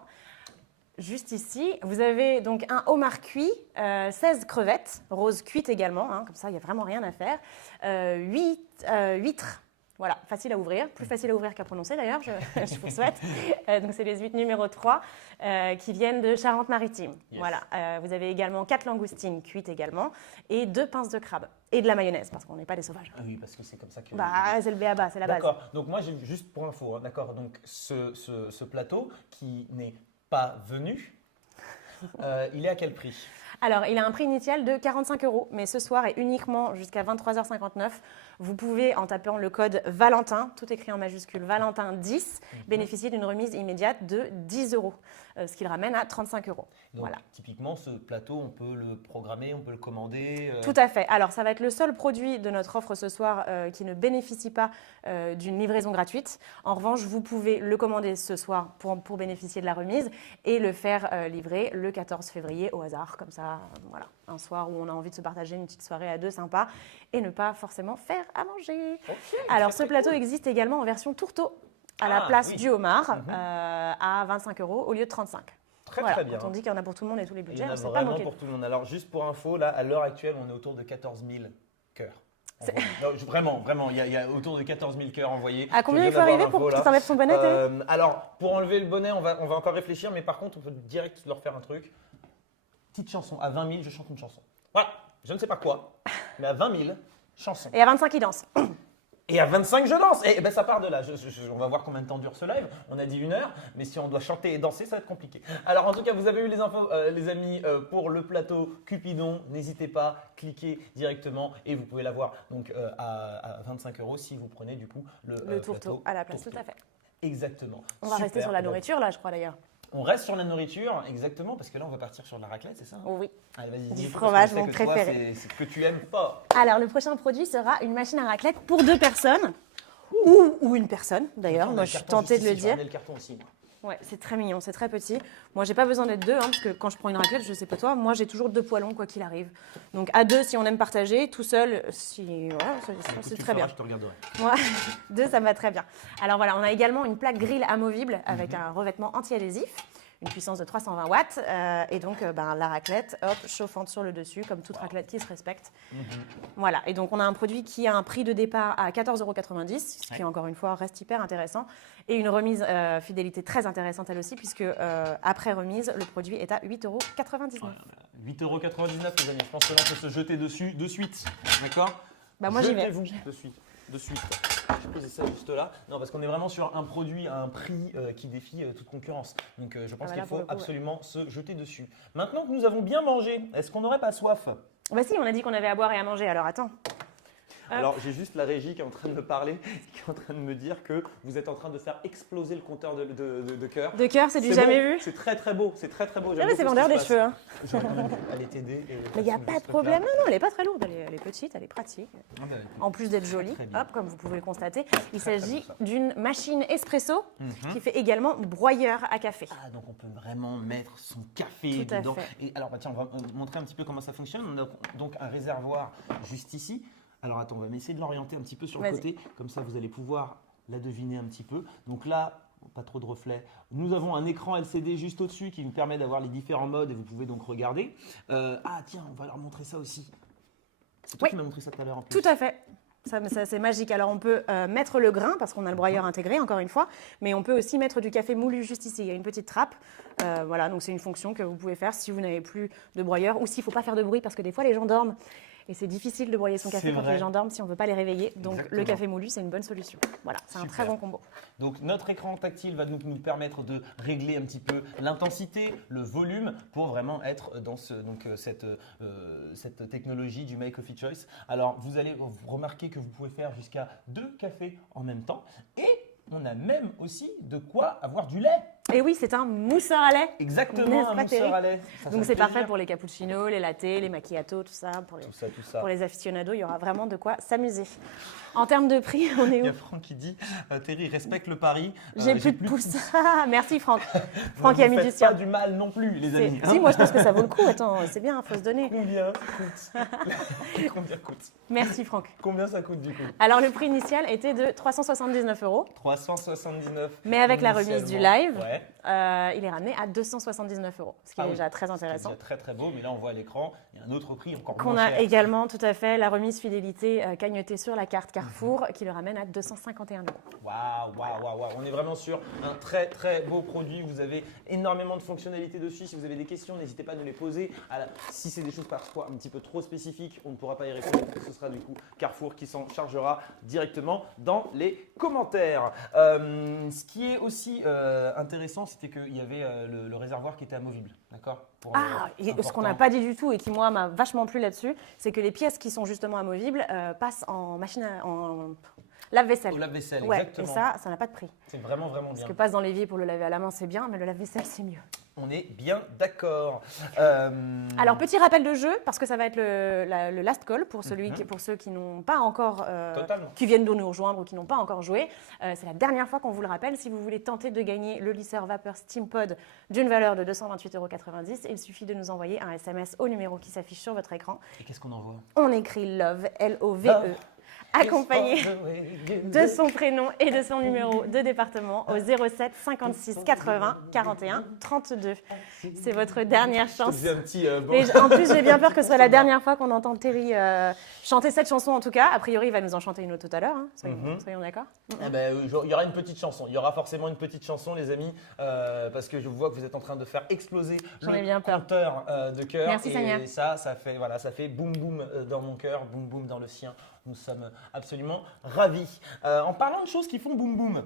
Juste ici, vous avez donc un homard cuit, 16 crevettes, roses cuites également, hein, comme ça il n'y a vraiment rien à faire, 8 huîtres, voilà, facile à ouvrir, plus facile à ouvrir qu'à prononcer d'ailleurs, je vous le souhaite. Donc c'est les huîtres numéro 3 qui viennent de Charente-Maritime. Yes. Voilà, vous avez également 4 langoustines cuites également et 2 pinces de crabe et de la mayonnaise parce qu'on n'est pas des sauvages. Ah oui, parce que c'est comme ça que. Bah, c'est le b.a.-ba, c'est la base. D'accord. Donc moi, j'ai juste pour info, hein, d'accord. Donc ce plateau qui n'est pas venu, il est à quel prix? Alors, il a un prix initial de 45 €, mais ce soir et uniquement jusqu'à 23h59, vous pouvez, en tapant le code Valentin, tout écrit en majuscule, Valentin 10, bénéficier d'une remise immédiate de 10 €, ce qui le ramène à 35 €. Donc, Voilà. typiquement, ce plateau, on peut le programmer, on peut le commander. Tout à fait. Alors, ça va être le seul produit de notre offre ce soir qui ne bénéficie pas d'une livraison gratuite. En revanche, vous pouvez le commander ce soir pour bénéficier de la remise et le faire livrer le 14 février au hasard, comme ça, voilà, un soir où on a envie de se partager une petite soirée à deux sympa et ne pas forcément faire à manger. Ok, Alors, très, ce très plateau cool. existe également en version tourteau à la place oui. du homard à 25 € au lieu de 35 €. Très Voilà, très bien. quand on dit qu'il y en a pour tout le monde et tous les Il y budgets, en on a ne s'est pas vraiment moqué. pour tout le monde. Alors, juste pour info, là, à l'heure actuelle, on est autour de 14 000 cœurs. Non, vraiment, il y a autour de 14 000 cœurs envoyés. À combien Je il viens faut d'avoir arriver pour l'info, qu'il là. s'enlève son bonnet, Théo Alors, pour enlever le bonnet, on va encore réfléchir, mais par contre, on peut direct leur faire un truc. Petite chanson. À 20 000, je chante une chanson. Voilà, je ne sais pas quoi, mais à 20 000, chanson. Et à 25, il danse. Et à 25, je danse. Et ben ça part de là. On va voir combien de temps dure ce live. On a dit 1 heure, mais si on doit chanter et danser, ça va être compliqué. Alors en tout cas, vous avez eu les infos, les amis, pour le plateau Cupidon. N'hésitez pas, cliquez directement et vous pouvez l'avoir donc à 25 € si vous prenez du coup Le tourteau plateau à la place, tourteau. tout à fait. Exactement. On va rester sur la nourriture là, je crois d'ailleurs. On reste sur la nourriture, exactement, parce que là, on va partir sur de la raclette, c'est ça? Oui. Allez, vas-y, du fromage, mon C'est préféré. ce que tu aimes pas. Alors, le prochain produit sera une machine à raclette pour 2 personnes, ou une personne, d'ailleurs. Moi, je suis tentée de le dire. Le carton aussi, moi. Ouais, c'est très mignon, c'est très petit. Moi, j'ai pas besoin d'être 2, parce que quand je prends une raclette, je sais pas toi, moi j'ai toujours 2 poêlons quoi qu'il arrive. Donc à 2 si on aime partager, tout seul si voilà, c'est très bien. Je te regarderai. Moi, 2 ça me va très bien. Alors voilà, on a également une plaque grill amovible avec un revêtement anti-adhésif, une puissance de 320 watts et donc la raclette, hop, chauffante sur le dessus comme toute raclette qui se respecte. Voilà, et donc on a un produit qui a un prix de départ à 14,90 €, ce qui encore une fois reste hyper intéressant. Et une remise fidélité très intéressante elle aussi, puisque après remise, le produit est à 8,99 €. 8,99 € les amis, je pense que là on peut se jeter dessus de suite, d'accord? Bah moi j'y vais. Jetez-vous de suite. Je vais poser ça juste là. Non, parce qu'on est vraiment sur un produit à un prix qui défie toute concurrence. Donc je pense qu'il faut absolument se jeter dessus. Maintenant que nous avons bien mangé, est-ce qu'on n'aurait pas soif? Bah si, on a dit qu'on avait à boire et à manger, alors attends. Alors, j'ai juste la régie qui est en train de me parler, qui est en train de me dire que vous êtes en train de faire exploser le compteur de cœur. De cœur, c'est du jamais vu. C'est très très beau, c'est très très beau. Ah ouais, c'est vendeur des cheveux. Hein. Elle est TD. Mais il n'y a pas de problème. Non, elle n'est pas très lourde, elle est petite, elle est pratique. En plus d'être jolie, hop, comme vous pouvez le constater, il s'agit d'une machine espresso qui fait également broyeur à café. Ah, donc on peut vraiment mettre son café dedans. Et alors, tiens, on va montrer un petit peu comment ça fonctionne. On a donc un réservoir juste ici. Alors attends, on va essayer de l'orienter un petit peu sur le côté, comme ça vous allez pouvoir la deviner un petit peu. Donc là, pas trop de reflets. Nous avons un écran LCD juste au-dessus qui nous permet d'avoir les différents modes et vous pouvez donc regarder. Ah tiens, on va leur montrer ça aussi. C'est toi qui m'as montré ça tout à l'heure en plus. Tout à fait. Ça c'est magique. Alors on peut mettre le grain parce qu'on a le broyeur intégré encore une fois, mais on peut aussi mettre du café moulu juste ici. Il y a une petite trappe. Voilà, donc c'est une fonction que vous pouvez faire si vous n'avez plus de broyeur ou s'il ne faut pas faire de bruit parce que des fois les gens dorment. Et c'est difficile de broyer son café quand les gens dorment si on ne veut pas les réveiller. Donc le café moulu, c'est une bonne solution. Voilà, c'est un très bon combo. Donc notre écran tactile va nous permettre de régler un petit peu l'intensité, le volume pour vraiment être dans cette technologie du Make Coffee Choice. Alors vous allez remarquer que vous pouvez faire jusqu'à 2 cafés en même temps et on a même aussi de quoi avoir du lait. Et oui, c'est un mousseur à lait. Exactement, un mousseur à lait. Donc c'est parfait pour les cappuccinos, les lattés, les macchiatos, tout ça. Pour les aficionados, il y aura vraiment de quoi s'amuser. En termes de prix, on est où? Il y a Franck qui dit Terry, respecte le pari. J'ai plus de pouce. Merci Franck. Franck qui a mis du sien. Pas du mal non plus, les amis. Si, moi je pense que ça vaut le coup. Attends, c'est bien, il faut se donner. Combien coûte Combien coûte? Merci Franck. Combien ça coûte du coup? Alors le prix initial était de 379 €. 379. Mais avec la remise du live, ouais. Il est ramené à 279 €, ce qui est déjà très intéressant. C'est très très beau, mais là on voit à l'écran, il y a un autre prix encore qu'on moins cher. a également, tout à fait, la remise fidélité cagnotée sur la carte Carrefour qui le ramène à 251 €. Waouh. On est vraiment sur un très très beau produit. Vous avez énormément de fonctionnalités dessus. Si vous avez des questions, n'hésitez pas à nous les poser. Si c'est des choses parfois un petit peu trop spécifiques, on ne pourra pas y répondre. Ce sera du coup Carrefour qui s'en chargera directement dans les commentaires. Ce qui est aussi intéressant, c'était qu'il y avait le réservoir qui était amovible. D'accord? Ce qu'on n'a pas dit du tout et qui, moi, m'a vachement plu là-dessus, c'est que les pièces qui sont justement amovibles passent en lave-vaisselle. Au lave-vaisselle, ouais, exactement. Et ça n'a pas de prix. C'est vraiment bien. Parce que passe dans l'évier pour le laver à la main, c'est bien, mais le lave-vaisselle, c'est mieux. On est bien d'accord. Alors, petit rappel de jeu, parce que ça va être le last call pour ceux qui n'ont pas encore, qui viennent de nous rejoindre ou qui n'ont pas encore joué. C'est la dernière fois qu'on vous le rappelle. Si vous voulez tenter de gagner le lisseur vapeur Steampod d'une valeur de 228,90 €, il suffit de nous envoyer un SMS au numéro qui s'affiche sur votre écran. Et qu'est-ce qu'on envoie? On écrit LOVE, L-O-V-E. Accompagné de son prénom et de son numéro de département au 07 56 80 41 32. C'est votre dernière chance. En plus, j'ai bien peur que ce soit la dernière fois qu'on entend Terry chanter cette chanson en tout cas. A priori, il va nous en chanter une autre tout à l'heure. Hein. Soyons d'accord. Il y aura une petite chanson. Il y aura forcément une petite chanson, les amis, parce que je vois que vous êtes en train de faire exploser le compteur de cœur. Merci, et ça fait boum boum dans mon cœur, boum boum dans le sien. Nous sommes absolument ravis. En parlant de choses qui font boum boum,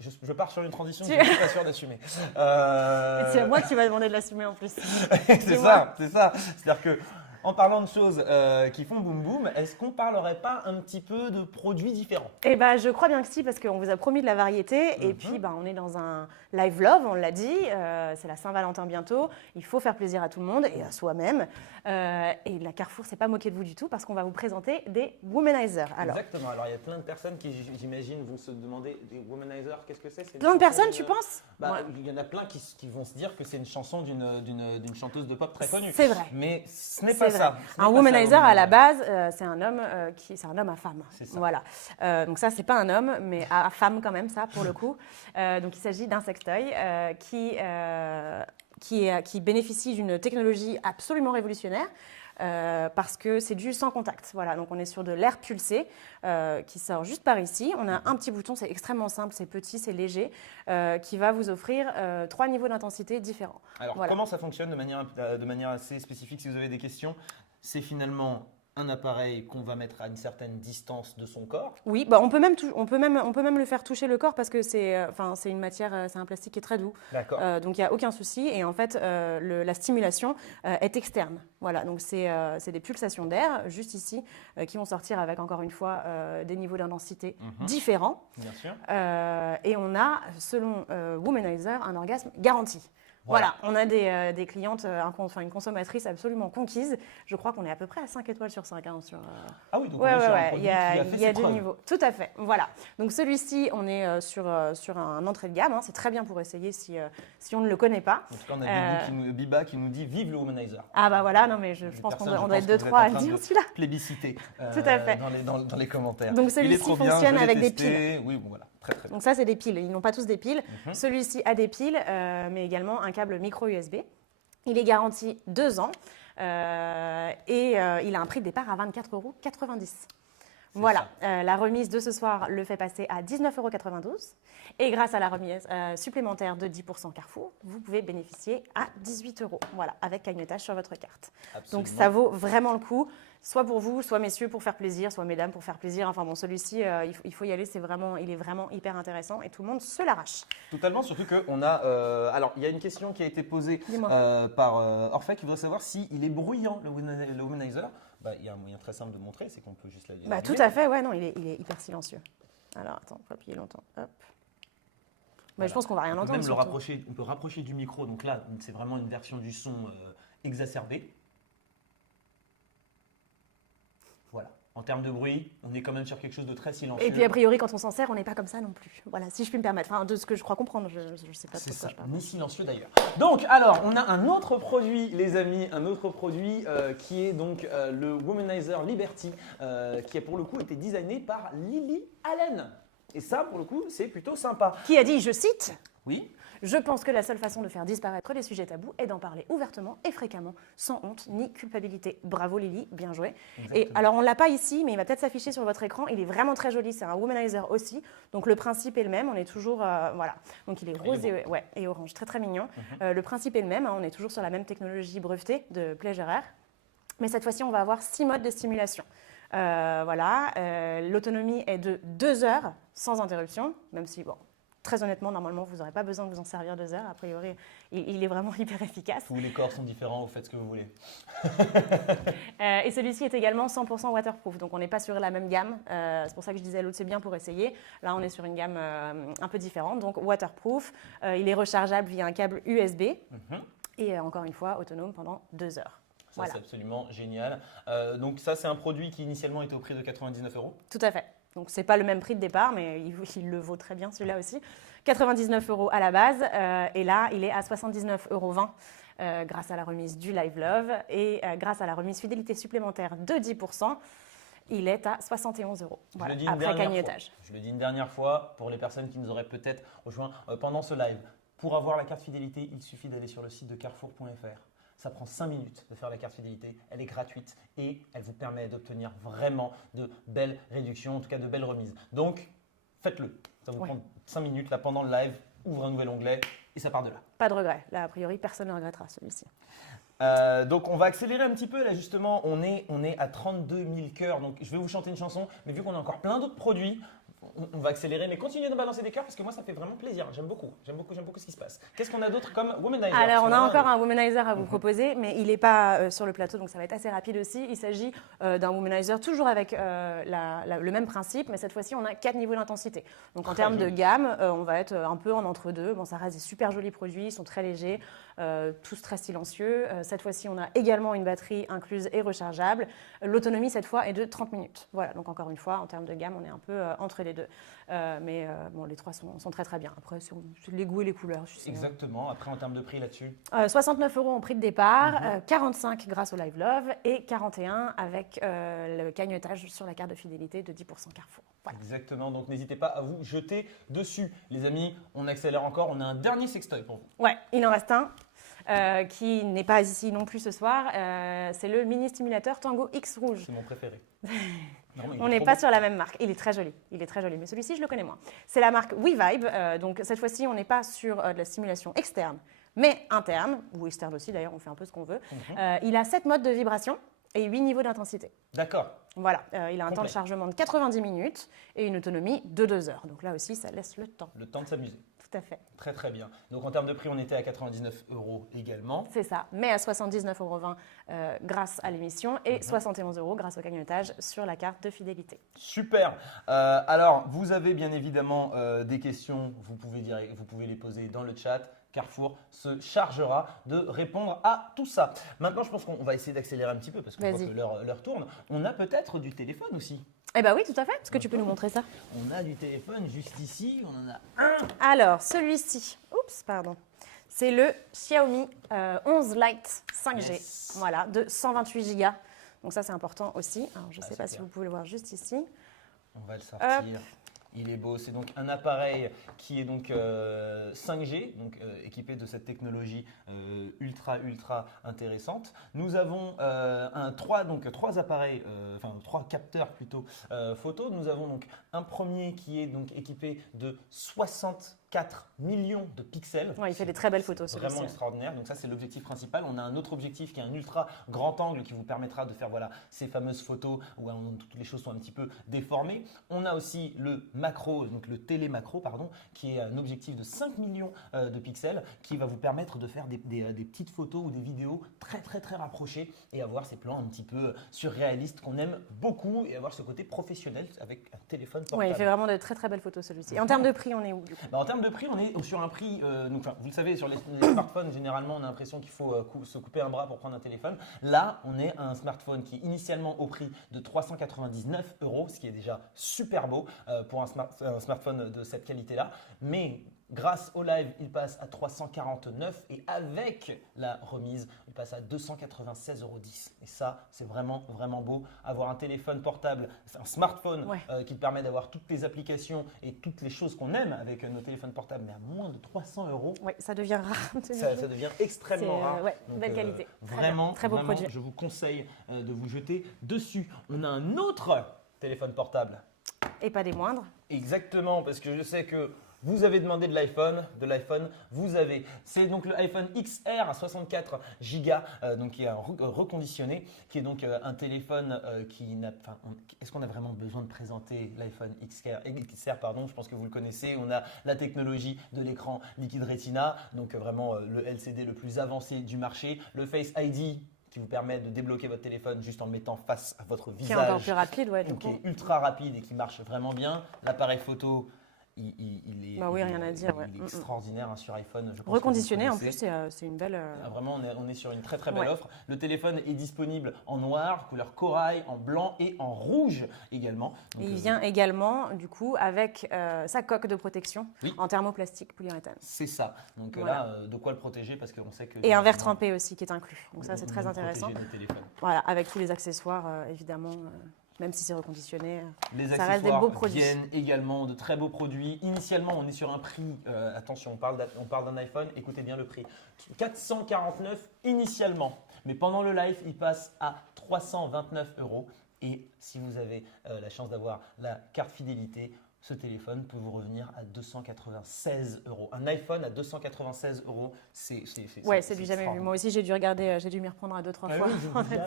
je pars sur une transition que je ne suis pas sûr d'assumer. C'est à moi que tu vas demander de l'assumer en plus. c'est ça. C'est-à-dire que En parlant de choses qui font boum boum, est-ce qu'on parlerait pas un petit peu de produits différents? Eh ben, je crois bien que si, parce qu'on vous a promis de la variété. Et puis, on est dans un live love, on l'a dit. C'est la Saint-Valentin bientôt. Il faut faire plaisir à tout le monde et à soi-même. Et la Carrefour s'est pas moqué de vous du tout parce qu'on va vous présenter des womanizers. Alors, exactement. Alors, il y a plein de personnes qui, j'imagine, vont se demander des womanizers, qu'est-ce que c'est? plein de personnes, tu penses? Il y en a plein qui vont se dire que c'est une chanson d'une chanteuse de pop très connue. C'est vrai. Mais ce n'est pas ça. Un womanizer, à la base, c'est un homme c'est un homme à femme. C'est ça. Voilà. Donc ça, c'est pas un homme, mais à femme quand même, ça, pour le coup. Donc il s'agit d'un sextoy qui bénéficie d'une technologie absolument révolutionnaire. Parce que c'est du sans contact. Voilà, donc on est sur de l'air pulsé qui sort juste par ici. On a un petit bouton, c'est extrêmement simple, c'est petit, c'est léger, qui va vous offrir 3 niveaux d'intensité différents. Alors, comment ça fonctionne de manière assez spécifique si vous avez des questions? C'est finalement un appareil qu'on va mettre à une certaine distance de son corps. Oui, on peut même le faire toucher le corps parce que c'est une matière, c'est un plastique qui est très doux. D'accord. Donc il n'y a aucun souci. Et en fait, la stimulation est externe. Voilà, donc c'est des pulsations d'air juste ici qui vont sortir avec encore une fois des niveaux d'intensité différents. Bien sûr. Et on a, selon Womanizer, un orgasme garanti. Voilà, on a des clientes, une consommatrice absolument conquise. Je crois qu'on est à peu près à 5 étoiles sur 5. Ah oui, donc on est sur un produit il y a, qui a fait il y a ses deux preuves. niveaux. Tout à fait, voilà. Donc celui-ci, on est sur un entrée de gamme. C'est très bien pour essayer si on ne le connaît pas. En tout cas, on a Biba qui nous dit « Vive le womanizer ». Ah bah voilà, non mais je pense qu'on doit être 2-3 à le dire celui-là. Plébiscité Tout à fait. dans les commentaires. Donc celui-ci fonctionne avec des piles. Oui, bon voilà. Très, très bien. Donc ça, c'est des piles. Ils n'ont pas tous des piles. Celui-ci a des piles, mais également un câble micro USB. Il est garanti 2 ans et il a un prix de départ à 24,90 €. Voilà, la remise de ce soir le fait passer à 19,92 € et grâce à la remise supplémentaire de 10% Carrefour, vous pouvez bénéficier à 18 €, voilà, avec cagnotage sur votre carte. Absolument. Donc ça vaut vraiment le coup, soit pour vous, soit messieurs pour faire plaisir, soit mesdames pour faire plaisir. Enfin bon, celui-ci, il faut y aller, il est vraiment hyper intéressant et tout le monde se l'arrache. Totalement, surtout qu'on a… alors, il y a une question qui a été posée par Orphée qui voudrait savoir s'il est bruyant, le womanizer. Il y a un moyen très simple de montrer, c'est qu'on peut juste la tout à fait, ouais, non, il est hyper silencieux. Alors, attends, on va appuyer longtemps, hop. Voilà. Je pense qu'on va rien entendre. On peut rapprocher du micro, donc là, c'est vraiment une version du son exacerbée. Voilà. En termes de bruit, on est quand même sur quelque chose de très silencieux. Et puis a priori, quand on s'en sert, on n'est pas comme ça non plus. Voilà, si je puis me permettre. Enfin, de ce que je crois comprendre, je ne sais pas. C'est ça, ni silencieux d'ailleurs. Donc, alors, on a un autre produit, les amis, qui est donc le Womanizer Liberty, qui a pour le coup été designé par Lily Allen. Et ça, pour le coup, c'est plutôt sympa. Qui a dit, je cite, oui. Je pense que la seule façon de faire disparaître les sujets tabous est d'en parler ouvertement et fréquemment, sans honte ni culpabilité. Bravo Lily, bien joué. Exactement. Et alors on ne l'a pas ici, mais il va peut-être s'afficher sur votre écran. Il est vraiment très joli, c'est un womanizer aussi. Donc le principe est le même, on est toujours… voilà. Donc il est rose et orange, très très mignon. Le principe est le même, on est toujours sur la même technologie brevetée de Pleasure Air. Mais cette fois-ci, on va avoir 6 modes de stimulation. L'autonomie est de 2 heures sans interruption, même si, bon… Très honnêtement, normalement, vous n'aurez pas besoin de vous en servir 2 heures. A priori, il est vraiment hyper efficace. Tous les corps sont différents, vous faites ce que vous voulez. Et celui-ci est également 100% waterproof. Donc, on n'est pas sur la même gamme. C'est pour ça que je disais l'autre, c'est bien pour essayer. Là, on est sur une gamme un peu différente. Donc, waterproof. Il est rechargeable via un câble USB. Et encore une fois, autonome pendant 2 heures. Ça, voilà. C'est absolument génial. Donc, ça, c'est un produit qui initialement était au prix de 99 €. Tout à fait. Donc, ce n'est pas le même prix de départ, mais il le vaut très bien, celui-là aussi. 99 € à la base. Et là, il est à 79,20 € grâce à la remise du Live Love. Et grâce à la remise fidélité supplémentaire de 10%, il est à 71 €. Voilà, après cagnotage. Je le dis une dernière fois pour les personnes qui nous auraient peut-être rejoint pendant ce live. Pour avoir la carte fidélité, il suffit d'aller sur le site de carrefour.fr. Ça prend 5 minutes de faire la carte fidélité, elle est gratuite et elle vous permet d'obtenir vraiment de belles réductions, en tout cas de belles remises. Donc, faites-le. Ça vous prend 5 minutes là pendant le live, ouvrez un nouvel onglet et ça part de là. Pas de regret. Là, a priori, personne ne regrettera celui-ci. Donc on va accélérer un petit peu là justement, on est à 32 000 cœurs, donc je vais vous chanter une chanson, mais vu qu'on a encore plein d'autres produits, on va accélérer, mais continuez de balancer des cœurs parce que moi ça fait vraiment plaisir, j'aime beaucoup ce qui se passe. Qu'est-ce qu'on a d'autre comme womanizer? Alors on a encore un womanizer à vous proposer, mais il n'est pas sur le plateau, donc ça va être assez rapide aussi. Il s'agit d'un womanizer toujours avec le même principe, mais cette fois-ci on a 4 niveaux d'intensité. Donc en termes de gamme, on va être un peu en entre-deux. Bon, ça reste des super jolis produits, ils sont très légers. Tous très silencieux. Cette fois-ci, on a également une batterie incluse et rechargeable. L'autonomie, cette fois, est de 30 minutes. Voilà, donc encore une fois, en termes de gamme, on est un peu entre les deux. Mais bon, les trois sont très très bien. Après, sur les goûts et les couleurs. Exactement. Après, en termes de prix là-dessus 69 € en prix de départ, 45 grâce au Live Love et 41 avec le cagnotage sur la carte de fidélité de 10% Carrefour. Voilà. Exactement. Donc n'hésitez pas à vous jeter dessus. Les amis, on accélère encore. On a un dernier sextoy pour vous. Ouais, il en reste un. Qui n'est pas ici non plus ce soir, c'est le mini stimulateur Tango X rouge. C'est mon préféré. On n'est pas sur la même marque. Il est très joli, mais celui-ci, je le connais moins. C'est la marque WeVibe. Donc cette fois-ci, on n'est pas sur de la stimulation externe, mais interne, ou externe aussi d'ailleurs, on fait un peu ce qu'on veut. Il a 7 modes de vibration et 8 niveaux d'intensité. D'accord. Voilà, il a un temps de chargement de 90 minutes et une autonomie de 2 heures. Donc là aussi, ça laisse le temps. Le temps de s'amuser. Tout à fait. Très très bien. Donc en termes de prix, on était à 99 € également. C'est ça, mais à 79,20 € grâce à l'émission et 71 € grâce au cagnotage sur la carte de fidélité. Super. Alors, vous avez bien évidemment des questions, vous pouvez les poser dans le chat. Carrefour se chargera de répondre à tout ça. Maintenant, je pense qu'on va essayer d'accélérer un petit peu parce qu'on voit que l'heure tourne. On a peut-être du téléphone aussi. Eh bien oui, tout à fait. Est-ce que tu peux nous montrer ça? On a du téléphone juste ici. On en a un. Alors, celui-ci, c'est le Xiaomi 11 Lite 5G. Yes. Voilà, de 128 Go. Donc ça, c'est important aussi. Alors, je ne sais pas si vous pouvez le voir juste ici. On va le sortir. Il est beau. C'est donc un appareil qui est donc 5G, donc équipé de cette technologie ultra intéressante. Nous avons trois appareils, trois capteurs plutôt photo. Nous avons donc un premier qui est donc équipé de 64 millions de pixels. Ouais, il fait des très belles photos. C'est vraiment extraordinaire. Donc ça, c'est l'objectif principal. On a un autre objectif qui est un ultra grand angle qui vous permettra de faire ces fameuses photos où toutes les choses sont un petit peu déformées. On a aussi le macro, donc le télémacro, pardon, qui est un objectif de 5 millions de pixels qui va vous permettre de faire des petites photos ou des vidéos très rapprochées et avoir ces plans un petit peu surréalistes qu'on aime beaucoup et avoir ce côté professionnel avec un téléphone portable. Oui, il fait vraiment de très belles photos celui-ci. Et en termes de prix, on est où du coup? En termes de prix, on est sur un prix, vous le savez, sur les smartphones, généralement, on a l'impression qu'il faut se couper un bras pour prendre un téléphone. Là, on est à un smartphone qui est initialement au prix de 399 €, ce qui est déjà super beau pour un smartphone de cette qualité-là. Mais grâce au live, il passe à 349 et avec la remise, il passe à 296,10 €. Et ça, c'est vraiment beau. Avoir un téléphone portable, un smartphone qui permet d'avoir toutes les applications et toutes les choses qu'on aime avec nos téléphones portables, mais à moins de 300 €. Oui, ça devient rare. Ça devient extrêmement rare. Donc, belle qualité. Vraiment, très beau produit. Je vous conseille de vous jeter dessus. On a un autre téléphone portable. Et pas des moindres. Exactement, parce que je sais que vous avez demandé de l'iPhone, vous avez. C'est donc le iPhone XR à 64 Go, donc qui est reconditionné, qui est donc un téléphone qui n'a. Est-ce qu'on a vraiment besoin de présenter l'iPhone XR, pardon, je pense que vous le connaissez. On a la technologie de l'écran Liquid Retina, donc vraiment le LCD le plus avancé du marché, le Face ID qui vous permet de débloquer votre téléphone juste en le mettant face à votre visage. Qui est encore plus rapide, qui est ultra rapide et qui marche vraiment bien. L'appareil photo. Il est extraordinaire sur iPhone. Je pense reconditionné en plus, c'est une belle. Vraiment, on est sur une très belle offre. Le téléphone est disponible en noir, couleur corail, en blanc et en rouge également. Donc, il vient également du coup avec sa coque de protection en thermoplastique polyuréthane. C'est ça. Donc là, de quoi le protéger parce qu'on sait que. Et un verre trempé aussi qui est inclus. Donc ça, c'est très intéressant. Protéger nos téléphones. Voilà, avec tous les accessoires évidemment. Même si c'est reconditionné, ça reste des beaux produits. Viennent également de très beaux produits. Initialement, on est sur un prix, attention, on parle d'un iPhone, écoutez bien le prix, 449 initialement. Mais pendant le live, il passe à 329 €. Et si vous avez la chance d'avoir la carte fidélité, ce téléphone peut vous revenir à 296 €. Un iPhone à 296 €, c'est du jamais vu. Moi aussi, j'ai dû regarder, j'ai dû m'y reprendre à 2-3 fois.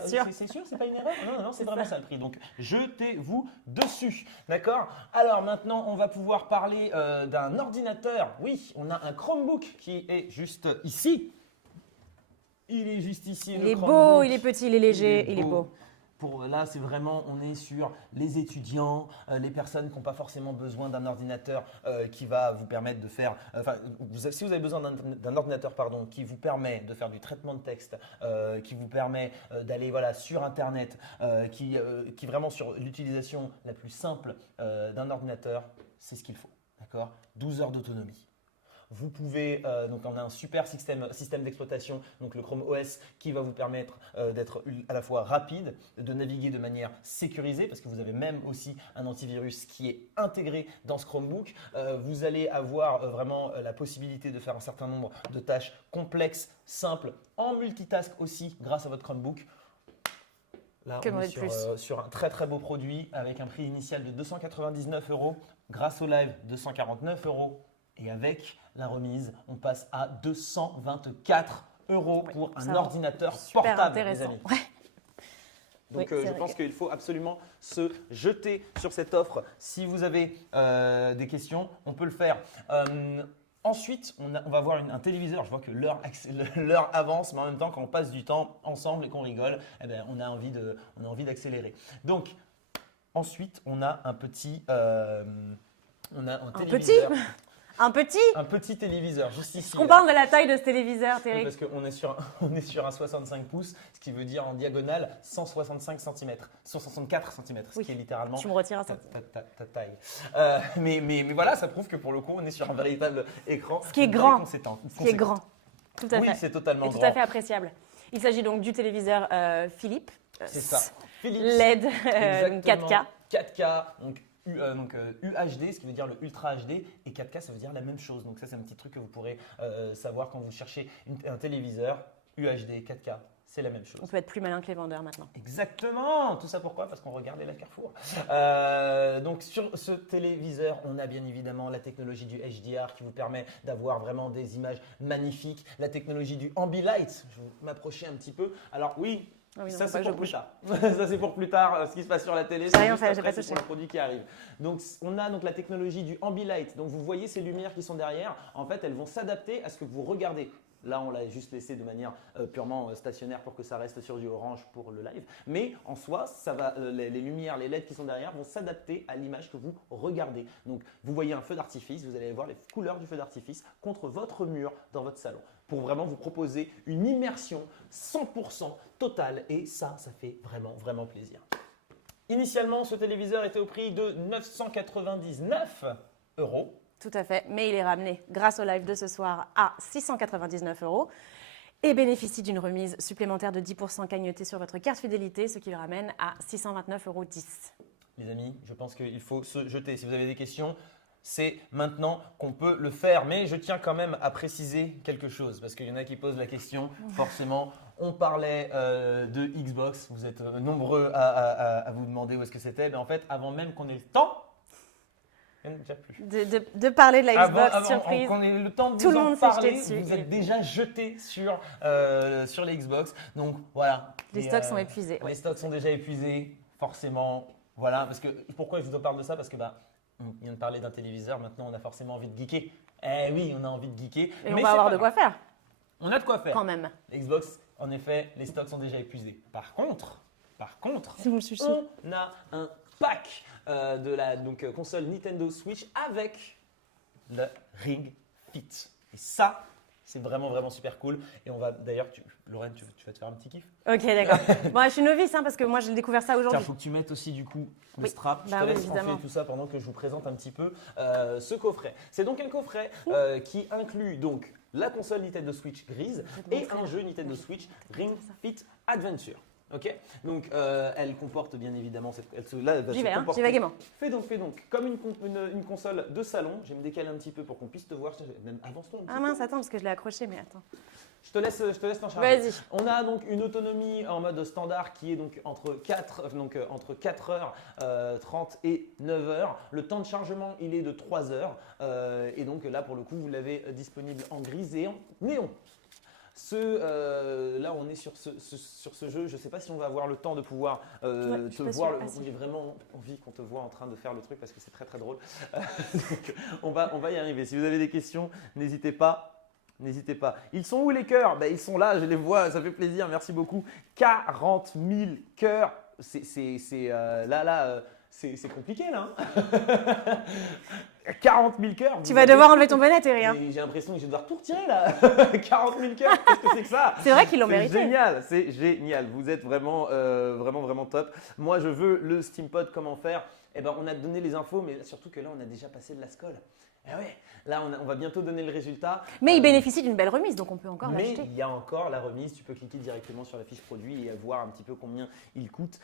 C'est sûr, c'est pas une erreur. Non, c'est vraiment ça le prix. Donc, jetez-vous dessus. D'accord? Alors maintenant, on va pouvoir parler d'un ordinateur. Oui, on a un Chromebook qui est juste ici. Il est juste ici. Il est beau, il est petit, il est léger, il est beau. Là, c'est vraiment, on est sur les étudiants, les personnes qui n'ont pas forcément besoin d'un ordinateur qui va vous permettre de faire… si vous avez besoin d'un ordinateur qui vous permet de faire du traitement de texte, qui vous permet d'aller sur Internet, qui est vraiment sur l'utilisation la plus simple d'un ordinateur, c'est ce qu'il faut. D'accord? 12 heures d'autonomie. Vous pouvez, donc on a un super système d'exploitation, donc le Chrome OS, qui va vous permettre d'être à la fois rapide, de naviguer de manière sécurisée, parce que vous avez même aussi un antivirus qui est intégré dans ce Chromebook. Vous allez avoir vraiment la possibilité de faire un certain nombre de tâches complexes, simples, en multitask aussi, grâce à votre Chromebook. Là, on est sur un très très beau produit avec un prix initial de 299 €, grâce au live 249 €. Et avec la remise, on passe à 224 € pour un ordinateur portable, les amis. Ouais. Donc, je pense qu'il faut absolument se jeter sur cette offre. Si vous avez des questions, on peut le faire. Ensuite, on va voir un téléviseur. Je vois que l'heure avance, mais en même temps, quand on passe du temps ensemble et qu'on rigole, eh bien, on a envie d'accélérer. Donc, ensuite, on a un petit téléviseur. Un petit téléviseur, juste ici. Est-ce qu'on parle de la taille de ce téléviseur, Thierry? Parce qu'on est sur un 65 pouces, ce qui veut dire en diagonale 165 cm, 164 cm, ce qui est littéralement tu me retires un centimètre. Ta taille. Mais voilà, ça prouve que pour le coup, on est sur un véritable écran. Ce qui est grand. Ce qui est grand. Tout à fait. Oui, c'est totalement grand. Tout à fait appréciable. Il s'agit donc du téléviseur Philips. C'est ça. Philips LED 4K. 4K, donc UHD, ce qui veut dire le Ultra HD, et 4K, ça veut dire la même chose. Donc ça, c'est un petit truc que vous pourrez savoir quand vous cherchez un téléviseur UHD 4K. C'est la même chose. On peut être plus malin que les vendeurs maintenant. Exactement. Tout ça pourquoi? Parce qu'on regarde les live Carrefour. Donc sur ce téléviseur, on a bien évidemment la technologie du HDR qui vous permet d'avoir vraiment des images magnifiques. La technologie du Ambilight. Je vais m'approcher un petit peu. Alors oui. Ça, c'est pour plus tard. Ça, c'est pour plus tard. Ce qui se passe sur la télé, c'est pour le produit qui arrive. Donc, on a donc la technologie du Ambilight. Donc, vous voyez ces lumières qui sont derrière. En fait, elles vont s'adapter à ce que vous regardez. Là, on l'a juste laissé de manière purement stationnaire pour que ça reste sur du orange pour le live. Mais en soi, les lumières, les LED qui sont derrière vont s'adapter à l'image que vous regardez. Donc, vous voyez un feu d'artifice, vous allez voir les couleurs du feu d'artifice contre votre mur dans votre salon pour vraiment vous proposer une immersion 100% totale. Et ça fait vraiment, vraiment plaisir. Initialement, ce téléviseur était au prix de 999 €. Tout à fait, mais il est ramené grâce au live de ce soir à 699 € et bénéficie d'une remise supplémentaire de 10% cagnotée sur votre carte fidélité, ce qui le ramène à 629,10 €. Les amis, je pense qu'il faut se jeter. Si vous avez des questions, c'est maintenant qu'on peut le faire. Mais je tiens quand même à préciser quelque chose parce qu'il y en a qui posent la question. Forcément, on parlait de Xbox. Vous êtes nombreux à vous demander où est-ce que c'était. Mais en fait, avant même qu'on ait le temps, de parler de la Xbox surprise. Qu'on ait le temps de tout vous le en monde parler, dessus. vous êtes déjà jeté sur les Xbox. Donc voilà. Les stocks sont épuisés. Les stocks sont déjà épuisés, forcément. Voilà, parce que pourquoi je vous en parle de ça? Parce que on vient de parler d'un téléviseur, maintenant on a forcément envie de geeker. Eh oui, on a envie de geeker. Et on va avoir de quoi faire. On a de quoi faire. Quand même. Xbox, en effet, les stocks sont déjà épuisés. Par contre, on a un pack de la console Nintendo Switch avec le Ring Fit. Et ça, c'est vraiment, vraiment super cool. Et on va d'ailleurs, Lorraine, tu vas te faire un petit kiff? Ok, d'accord. Bon, je suis novice parce que moi, j'ai découvert ça aujourd'hui. Il faut que tu mettes aussi du coup le strap. Je te laisse enfiler tout ça pendant que je vous présente un petit peu ce coffret. C'est donc un coffret qui inclut donc la console Nintendo Switch grise et un jeu Nintendo Switch Ring Fit Adventure. Ok, donc elle comporte bien évidemment là, j'y vais gaiement. Fais donc, comme une console de salon. Je vais me décaler un petit peu pour qu'on puisse te voir. Même avance-toi un petit peu. Ah mince, attends, parce que je l'ai accroché, mais attends. Je te laisse t'en charger. Vas-y. On a donc une autonomie en mode standard qui est donc entre 4h30 et 9h. Le temps de chargement, il est de 3h. Et donc là, pour le coup, vous l'avez disponible en gris et en néon. Là, on est sur ce jeu. Je ne sais pas si on va avoir le temps de pouvoir te voir. J'ai vraiment envie qu'on te voit en train de faire le truc parce que c'est très très drôle. Donc, on va y arriver. Si vous avez des questions, n'hésitez pas. Ils sont où les cœurs? Ils sont là, je les vois, ça fait plaisir, merci beaucoup. 40 000 cœurs, c'est compliqué là. 40 000 cœurs. Tu vas devoir enlever ton bonnet, Thierry. J'ai l'impression que je vais devoir tout retirer là. 40 000 cœurs, qu'est-ce que c'est que ça? C'est vrai qu'ils l'ont mérité. C'est génial. Vous êtes vraiment top. Moi, je veux le Steampod, comment faire? On a donné les infos, mais surtout que là, on a déjà passé de la scole. Ouais, là, on va bientôt donner le résultat. Mais il bénéficie d'une belle remise, donc on peut encore l'acheter. Mais il y a encore la remise. Tu peux cliquer directement sur la fiche produit et voir un petit peu combien il coûte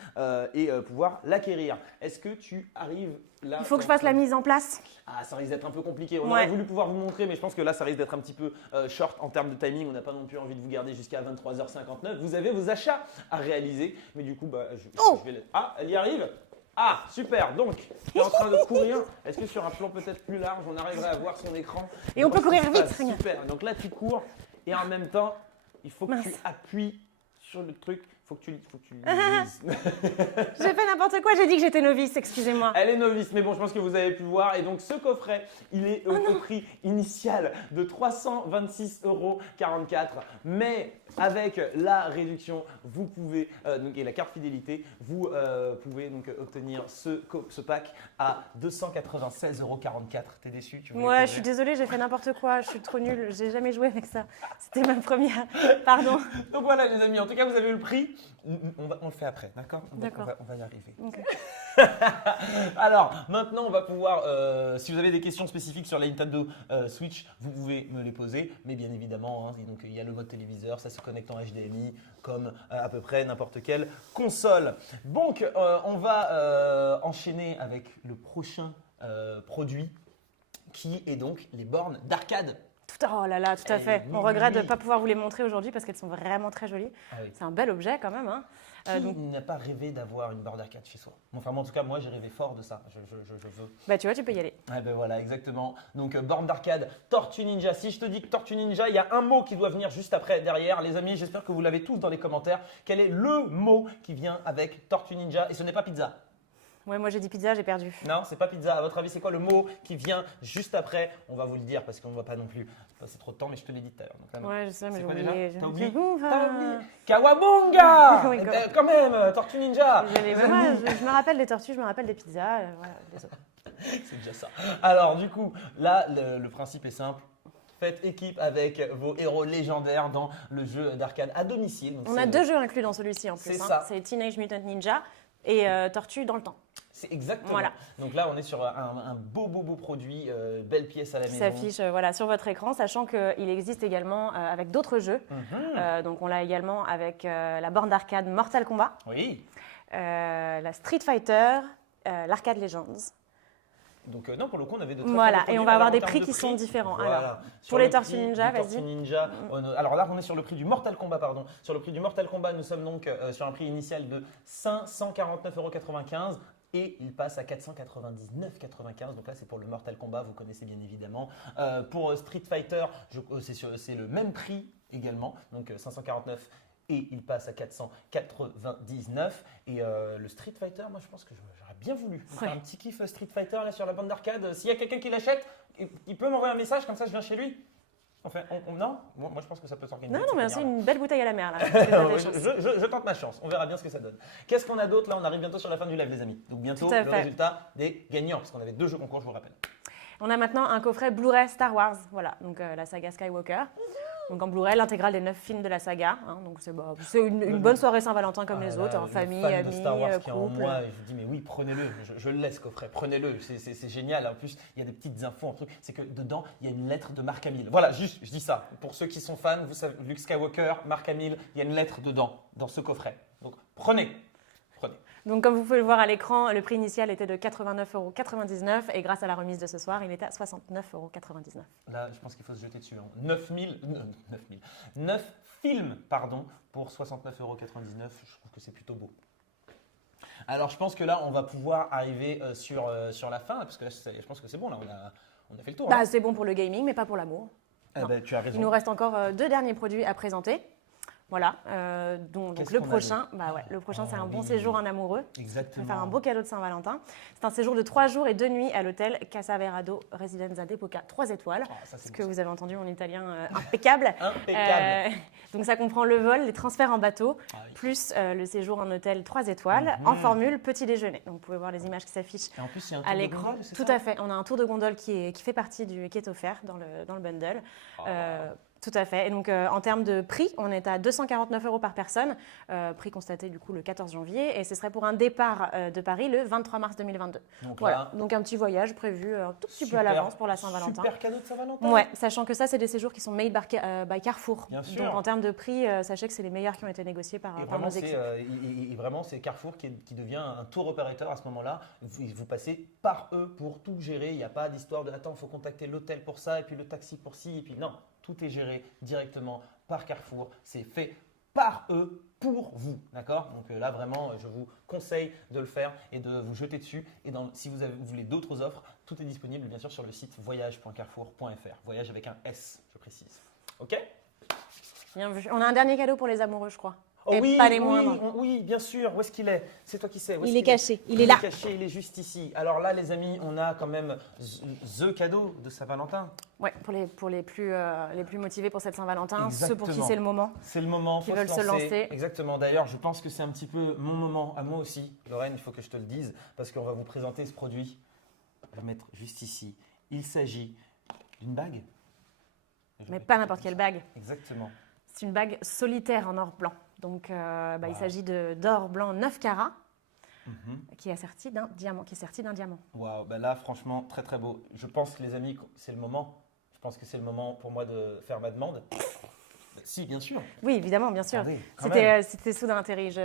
et pouvoir l'acquérir. Est-ce que tu arrives là? Il faut que je fasse la mise en place. Ah, ça risque d'être un peu compliqué. On aurait voulu pouvoir vous montrer, mais je pense que là, ça risque d'être un petit peu short en termes de timing. On n'a pas non plus envie de vous garder jusqu'à 23h59. Vous avez vos achats à réaliser. Mais du coup, je vais… Ah, elle y arrive. Ah, super. Donc, tu es en train de courir. Est-ce que sur un plan peut-être plus large, on arriverait à voir son écran? Et on peut courir vite. Super. Donc là, tu cours et en même temps, il faut que tu appuies sur le truc. Faut que tu lises. J'ai fait n'importe quoi, j'ai dit que j'étais novice, excusez-moi. Elle est novice, mais bon, je pense que vous avez pu voir. Et donc, ce coffret, il est au prix initial de 326,44 €. Mais avec la réduction, vous pouvez, et la carte fidélité, vous pouvez donc obtenir ce pack à 296,44 €. T'es déçu? Ouais, je suis désolée, j'ai fait n'importe quoi. Je suis trop nulle. J'ai jamais joué avec ça. C'était ma première. Pardon. Donc voilà, les amis. En tout cas, vous avez eu le prix. On le fait après, d'accord? D'accord. On va y arriver. Okay. Alors, maintenant, on va pouvoir, si vous avez des questions spécifiques sur la Nintendo Switch, vous pouvez me les poser. Mais bien évidemment, donc, il y a le mode téléviseur, ça se connecte en HDMI, comme à peu près n'importe quelle console. Donc, on va enchaîner avec le prochain produit, qui est donc les bornes d'arcade. Oh là là, tout à fait. On regrette de ne pas pouvoir vous les montrer aujourd'hui parce qu'elles sont vraiment très jolies. Ah oui. C'est un bel objet quand même. Qui n'a pas rêvé d'avoir une borne d'arcade chez soi? Enfin, en tout cas, moi, j'ai rêvé fort de ça. Je veux. Tu vois, tu peux y aller. Voilà, exactement. Donc, borne d'arcade, Tortue Ninja. Si je te dis que Tortue Ninja, il y a un mot qui doit venir juste après, derrière. Les amis, j'espère que vous l'avez tous dans les commentaires. Quel est le mot qui vient avec Tortue Ninja? Et ce n'est pas pizza. Ouais, moi j'ai dit pizza, j'ai perdu. Non, c'est pas pizza. À votre avis, c'est quoi le mot qui vient juste après? On va vous le dire parce qu'on ne va pas non plus passer trop de temps, mais je te l'ai dit tout à l'heure. Ouais, je sais, mais j'ai oublié. T'as oublié? T'as oublié Kawabunga. Oui, quand même, Tortue Ninja. Je me rappelle des tortues, je me rappelle des pizzas. Voilà, désolé. C'est déjà ça. Alors, du coup, là, le principe est simple. Faites équipe avec vos héros légendaires dans le jeu d'arcade à domicile. Donc on a 2 jeux inclus dans celui-ci en plus. C'est ça. C'est Teenage Mutant Ninja et Tortue dans le temps. C'est exactement. Voilà. Donc là, on est sur un beau produit, belle pièce à la maison. Qui s'affiche sur votre écran, sachant qu'il existe également avec d'autres jeux. Donc on l'a également avec la borne d'arcade Mortal Kombat. Oui. La Street Fighter, l'Arcade Legends. Donc non, pour le coup, on avait de très Voilà, très et on va avoir des prix qui sont différents. Voilà. Alors, pour les Tortues Ninja, vas-y. Alors là, on est sur le prix du Mortal Kombat, pardon. Sur le prix du Mortal Kombat, nous sommes donc sur un prix initial de 549,95 € et il passe à 499,95 €. Donc là, c'est pour le Mortal Kombat, vous connaissez bien évidemment. Pour Street Fighter, c'est le même prix également, donc 549 € et il passe à 499. Et le Street Fighter, moi je pense que j'aurais bien voulu faire un petit kiff Street Fighter là sur la bande d'arcade. S'il y a quelqu'un qui l'achète, il peut m'envoyer un message, comme ça je viens chez lui. Enfin, non, moi je pense que ça peut s'organiser. Non, mais c'est une belle bouteille à la mer là. Je tente ma chance, on verra bien ce que ça donne. Qu'est-ce qu'on a d'autre là? On arrive bientôt sur la fin du live, les amis. Donc bientôt le résultat des gagnants, parce qu'on avait 2 jeux concours, je vous rappelle. On a maintenant un coffret Blu-ray Star Wars, voilà, donc la saga Skywalker. Donc en Blu-ray, l'intégrale des 9 films de la saga. Donc c'est une bonne soirée Saint-Valentin comme les autres, en famille, amis, couple. Moi, je vous dis, mais oui, prenez-le, je le laisse coffret, prenez-le, c'est génial. En plus, il y a des petites infos, un truc, c'est que dedans, il y a une lettre de Mark Hamill. Voilà, juste, je dis ça. Pour ceux qui sont fans, vous savez, Luke Skywalker, Mark Hamill, il y a une lettre dedans, dans ce coffret. Donc Prenez. Donc, comme vous pouvez le voir à l'écran, le prix initial était de 89,99 € et grâce à la remise de ce soir, il est à 69,99 €. Là, je pense qu'il faut se jeter dessus. 9 films pour 69,99 €. Je trouve que c'est plutôt beau. Alors, je pense que là, on va pouvoir arriver sur la fin, parce que là, je pense que c'est bon. Là, on a fait le tour. C'est bon pour le gaming, mais pas pour l'amour. Tu as raison. Il nous reste encore 2 derniers produits à présenter. Voilà, donc le prochain, c'est un bon séjour en amoureux. Exactement. On va faire un beau cadeau de Saint-Valentin. C'est un séjour de 3 jours et 2 nuits à l'hôtel Casa Verado Residenza d'Epoca 3 étoiles. Ce que vous avez entendu mon italien impeccable. Impeccable. Donc ça comprend le vol, les transferts en bateau, plus le séjour en hôtel 3 étoiles en formule petit déjeuner. Donc vous pouvez voir les images qui s'affichent à l'écran. Tout à fait. On a un tour de gondole qui fait partie qui est offert dans le bundle. Tout à fait. Et donc, en termes de prix, on est à 249 € par personne, prix constaté du coup le 14 janvier. Et ce serait pour un départ de Paris le 23 mars 2022. Donc un petit voyage prévu un tout petit peu à l'avance pour la Saint-Valentin. Super cadeau de Saint-Valentin. Ouais, sachant que ça, c'est des séjours qui sont made by Carrefour. Bien sûr. Donc en termes de prix, sachez que c'est les meilleurs qui ont été négociés par nos équipes. Et vraiment, c'est Carrefour qui devient un tour opérateur à ce moment-là. Vous passez par eux pour tout gérer. Il n'y a pas d'histoire de « attends, il faut contacter l'hôtel pour ça et puis le taxi pour ci et puis non ». Tout est géré directement par Carrefour. C'est fait par eux, pour vous. D'accord? Donc là, vraiment, je vous conseille de le faire et de vous jeter dessus. Et si vous voulez d'autres offres, tout est disponible bien sûr sur le site voyage.carrefour.fr. Voyage avec un S, je précise. OK? Bien vu. On a un dernier cadeau pour les amoureux, je crois. Oh, et pas les moindres. Oui, bien sûr. Où est-ce qu'il est? C'est toi qui sais. Il est caché. Il est là. Il est caché, il est juste ici. Alors là, les amis, on a quand même the cadeau de Saint-Valentin. Ouais, pour les plus motivés pour cette Saint-Valentin, ceux pour qui c'est le moment. C'est le moment, qui veulent se lancer. Exactement. D'ailleurs, je pense que c'est un petit peu mon moment à moi aussi. Lorraine, il faut que je te le dise parce qu'on va vous présenter ce produit. On va mettre juste ici. Il s'agit d'une bague. Mais pas n'importe quelle bague. Exactement. C'est une bague solitaire en or blanc. Donc, il s'agit d'or blanc 9 carats qui est serti d'un diamant. Waouh, là, franchement, très très beau. Je pense, les amis, c'est le moment. Je pense que c'est le moment pour moi de faire ma demande. Si, bien sûr. Oui, évidemment, bien sûr. C'était soudain atterri.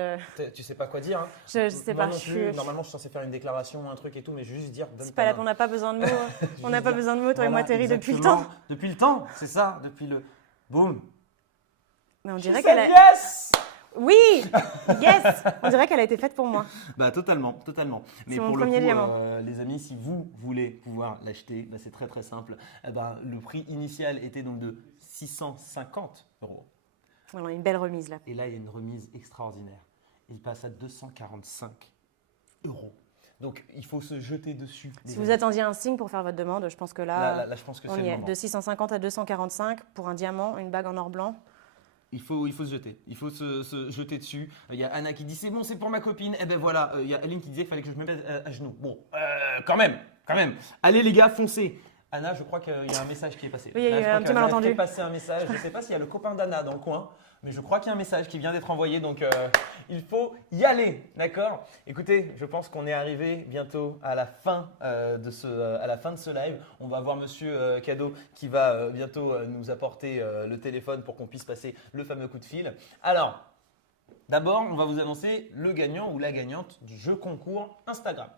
Tu sais pas quoi dire. Hein. Je sais pas. Normalement, je suis censé faire une déclaration, un truc et tout, mais je vais juste dire. C'est pas là, on n'a pas besoin de mots. On n'a pas besoin de mots, toi et moi, Terry, depuis le temps. Depuis le temps, c'est ça. Depuis le. Boum. Mais on dirait qu'elle a. Yes! Oui, yes. On dirait qu'elle a été faite pour moi. Totalement. Mais pour le coup, les amis, si vous voulez pouvoir l'acheter, c'est très très simple. Le prix initial était donc de 650 €. On a une belle remise là. Et là, il y a une remise extraordinaire. Il passe à 245 €. Donc, il faut se jeter dessus. Si vous attendiez un signe pour faire votre demande, je pense que là je pense que on c'est y le est. moment. De 650 à 245 pour un diamant, une bague en or blanc. Il faut se jeter. Il faut se jeter dessus. Il y a Anna qui dit c'est bon, c'est pour ma copine. Et ben voilà. Il y a Aline qui disait qu'il fallait que je me mette à genoux. Bon, quand même. Allez les gars, foncez. Anna, je crois qu'il y a un message qui est passé. Oui, il y a eu un petit malentendu. Il est passé un message. Je ne sais pas s'il y a le copain d'Anna dans le coin, mais je crois qu'il y a un message qui vient d'être envoyé. Donc, il faut y aller. D'accord? Écoutez, je pense qu'on est arrivé bientôt à la fin de ce live. On va voir Monsieur Cadeau qui va bientôt nous apporter le téléphone pour qu'on puisse passer le fameux coup de fil. Alors, d'abord, on va vous annoncer le gagnant ou la gagnante du jeu concours Instagram.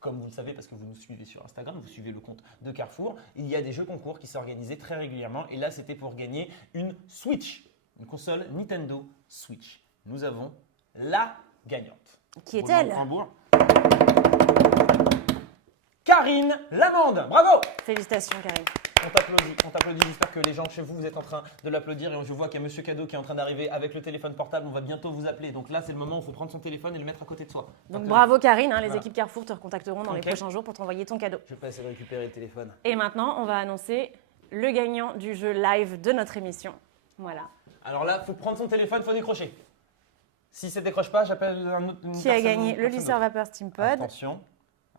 Comme vous le savez, parce que vous nous suivez sur Instagram, vous suivez le compte de Carrefour, il y a des jeux concours qui sont organisés très régulièrement. Et là, c'était pour gagner une Switch, une console Nintendo Switch. Nous avons la gagnante. Qui est-elle? Karine Lamande. Bravo! Félicitations, Karine. On t'applaudit. J'espère que les gens chez vous, vous êtes en train de l'applaudir. Et je vois qu'il y a Monsieur Cadeau qui est en train d'arriver avec le téléphone portable. On va bientôt vous appeler. Donc là, c'est le moment où il faut prendre son téléphone et le mettre à côté de soi. Donc bravo, Karine. Les équipes Carrefour te recontacteront dans les prochains jours pour t'envoyer ton cadeau. Je vais pas essayer de récupérer le téléphone. Et maintenant, on va annoncer le gagnant du jeu live de notre émission. Voilà. Alors là, il faut prendre son téléphone, il faut décrocher. Si ça ne décroche pas, j'appelle un autre. Qui a gagné le lisseur vapeur SteamPod. Attention,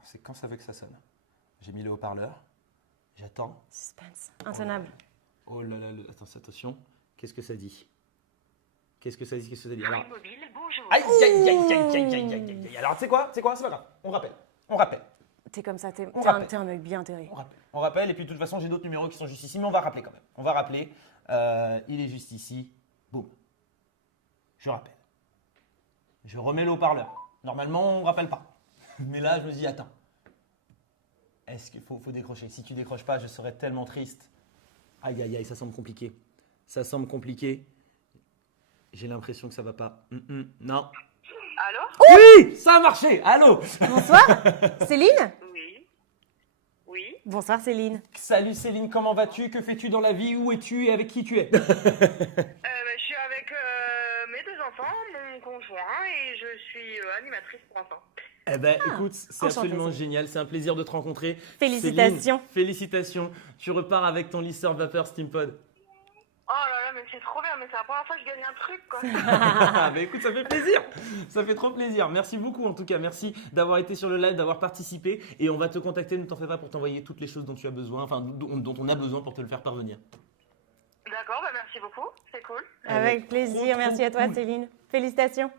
c'est quand ça veut que ça sonne. J'ai mis le haut-parleur. J'attends. Suspense. Intenable. Oh là là, attention. Qu'est-ce que ça dit? Alors... Mobile, bonjour. Aïe. Alors, tu sais quoi? C'est pas grave. On rappelle. T'es comme ça, t'es un mec bien terrible. On rappelle, et puis de toute façon, j'ai d'autres numéros qui sont juste ici, mais on va rappeler quand même. On va rappeler. Il est juste ici. Boum. Je rappelle. Je remets le haut-parleur. Normalement, on ne rappelle pas. Mais là, je me dis, attends. Est-ce qu'il faut décrocher? Si tu décroches pas, je serais tellement triste. Aïe, aïe, aïe, ça semble compliqué. Ça semble compliqué. J'ai l'impression que ça va pas. Non. Allô? Oui, ça a marché. Allô? Bonsoir, Céline? Oui. Oui. Bonsoir Céline. Salut Céline, comment vas-tu? Que fais-tu dans la vie? Où es-tu et avec qui tu es? Je suis avec mes 2 enfants, mon conjoint et je suis animatrice pour enfants. Eh ben, écoute, c'est enchantée, absolument Céline. génial. C'est un plaisir de te rencontrer. Félicitations. Céline, félicitations. Tu repars avec ton lisseur vapeur Steampod. Oh là là, mais c'est trop bien, mais c'est la première fois que je gagne un truc, quoi. Ah, bah écoute, ça fait plaisir. Ça fait trop plaisir. Merci beaucoup en tout cas. Merci d'avoir été sur le live, d'avoir participé. Et on va te contacter, ne t'en fais pas, pour t'envoyer toutes les choses dont tu as besoin, enfin dont on a besoin pour te le faire parvenir. D'accord, bah merci beaucoup, c'est cool. Avec plaisir, merci à toi cool. Céline. Félicitations.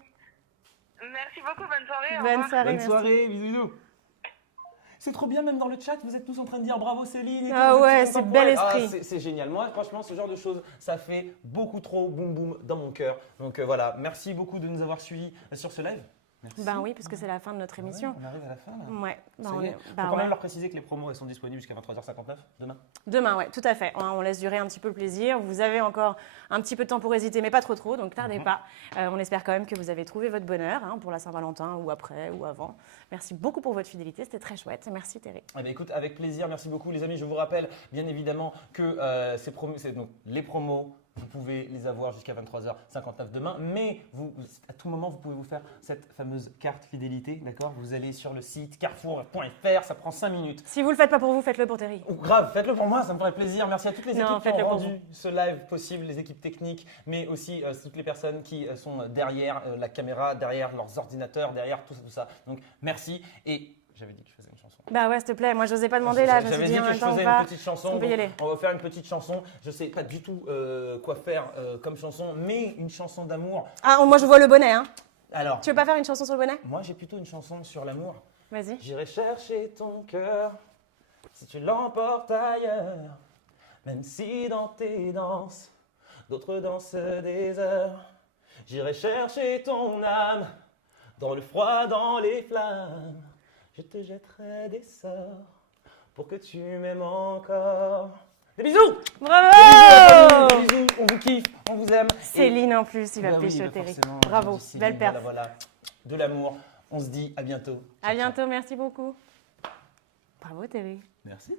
Merci beaucoup, bonne soirée. au Bonne revoir. soirée. Bonne merci. soirée, bisous bisous. C'est trop bien, même dans le chat, vous êtes tous en train de dire bravo Céline. Et Ah tout, ouais, vous êtes c'est contents bel pour elle. esprit. C'est génial. Moi, franchement, ce genre de choses, ça fait beaucoup trop boum boum dans mon cœur. Donc voilà, merci beaucoup de nous avoir suivis sur ce live. Merci. Ben oui, parce que c'est la fin de notre émission. On arrive à la fin là. Ouais. Ben, Ça on y est. est- Faut ben quand ouais. même leur préciser que les promos elles sont disponibles jusqu'à 23h59 demain. Demain, ouais, tout à fait. On laisse durer un petit peu le plaisir. Vous avez encore un petit peu de temps pour hésiter, mais pas trop, donc tardez pas. On espère quand même que vous avez trouvé votre bonheur pour la Saint-Valentin ou après ou avant. Merci beaucoup pour votre fidélité, c'était très chouette. Merci Thierry. Eh bien, écoute, avec plaisir, merci beaucoup les amis. Je vous rappelle bien évidemment que c'est donc les promos. Vous pouvez les avoir jusqu'à 23h59 demain, mais à tout moment, vous pouvez vous faire cette fameuse carte fidélité, d'accord? Vous allez sur le site carrefour.fr, ça prend 5 minutes. Si vous le faites pas pour vous, faites-le pour Thierry. Oh, grave, faites-le pour moi, ça me ferait plaisir. Merci à toutes les Non, équipes qui faites-le ont pour rendu ce live possible, les équipes techniques, mais aussi toutes les personnes qui sont derrière la caméra, derrière leurs ordinateurs, derrière tout ça. Donc merci. Et j'avais dit que je faisais une chanson. Bah ouais, s'il te plaît, moi je n'osais pas demander là, je me suis J'avais dit dit en que même je temps faisais ou pas. une petite chanson. On peut y donc aller. on va faire une petite chanson. Je sais pas du tout quoi faire comme chanson, mais une chanson d'amour. Ah, moi je vois le bonnet, hein. Alors, Tu veux pas faire une chanson sur le bonnet? moi j'ai plutôt une chanson sur l'amour. Vas-y. J'irai chercher ton cœur si tu l'emportes ailleurs, même si dans tes danses, d'autres dansent des heures. J'irai chercher ton âme dans le froid, dans les flammes. Je te jetterai des sorts pour que tu m'aimes encore. Des bisous! Bravo! Des bisous, on vous kiffe, on vous aime. Et- Céline en plus, il va Bah oui, pécho bah Thierry. forcément, Bravo, j'ai dit Céline, belle perf. Voilà. De l'amour. On se dit à bientôt. À bientôt, merci beaucoup. Bravo Thierry. Merci.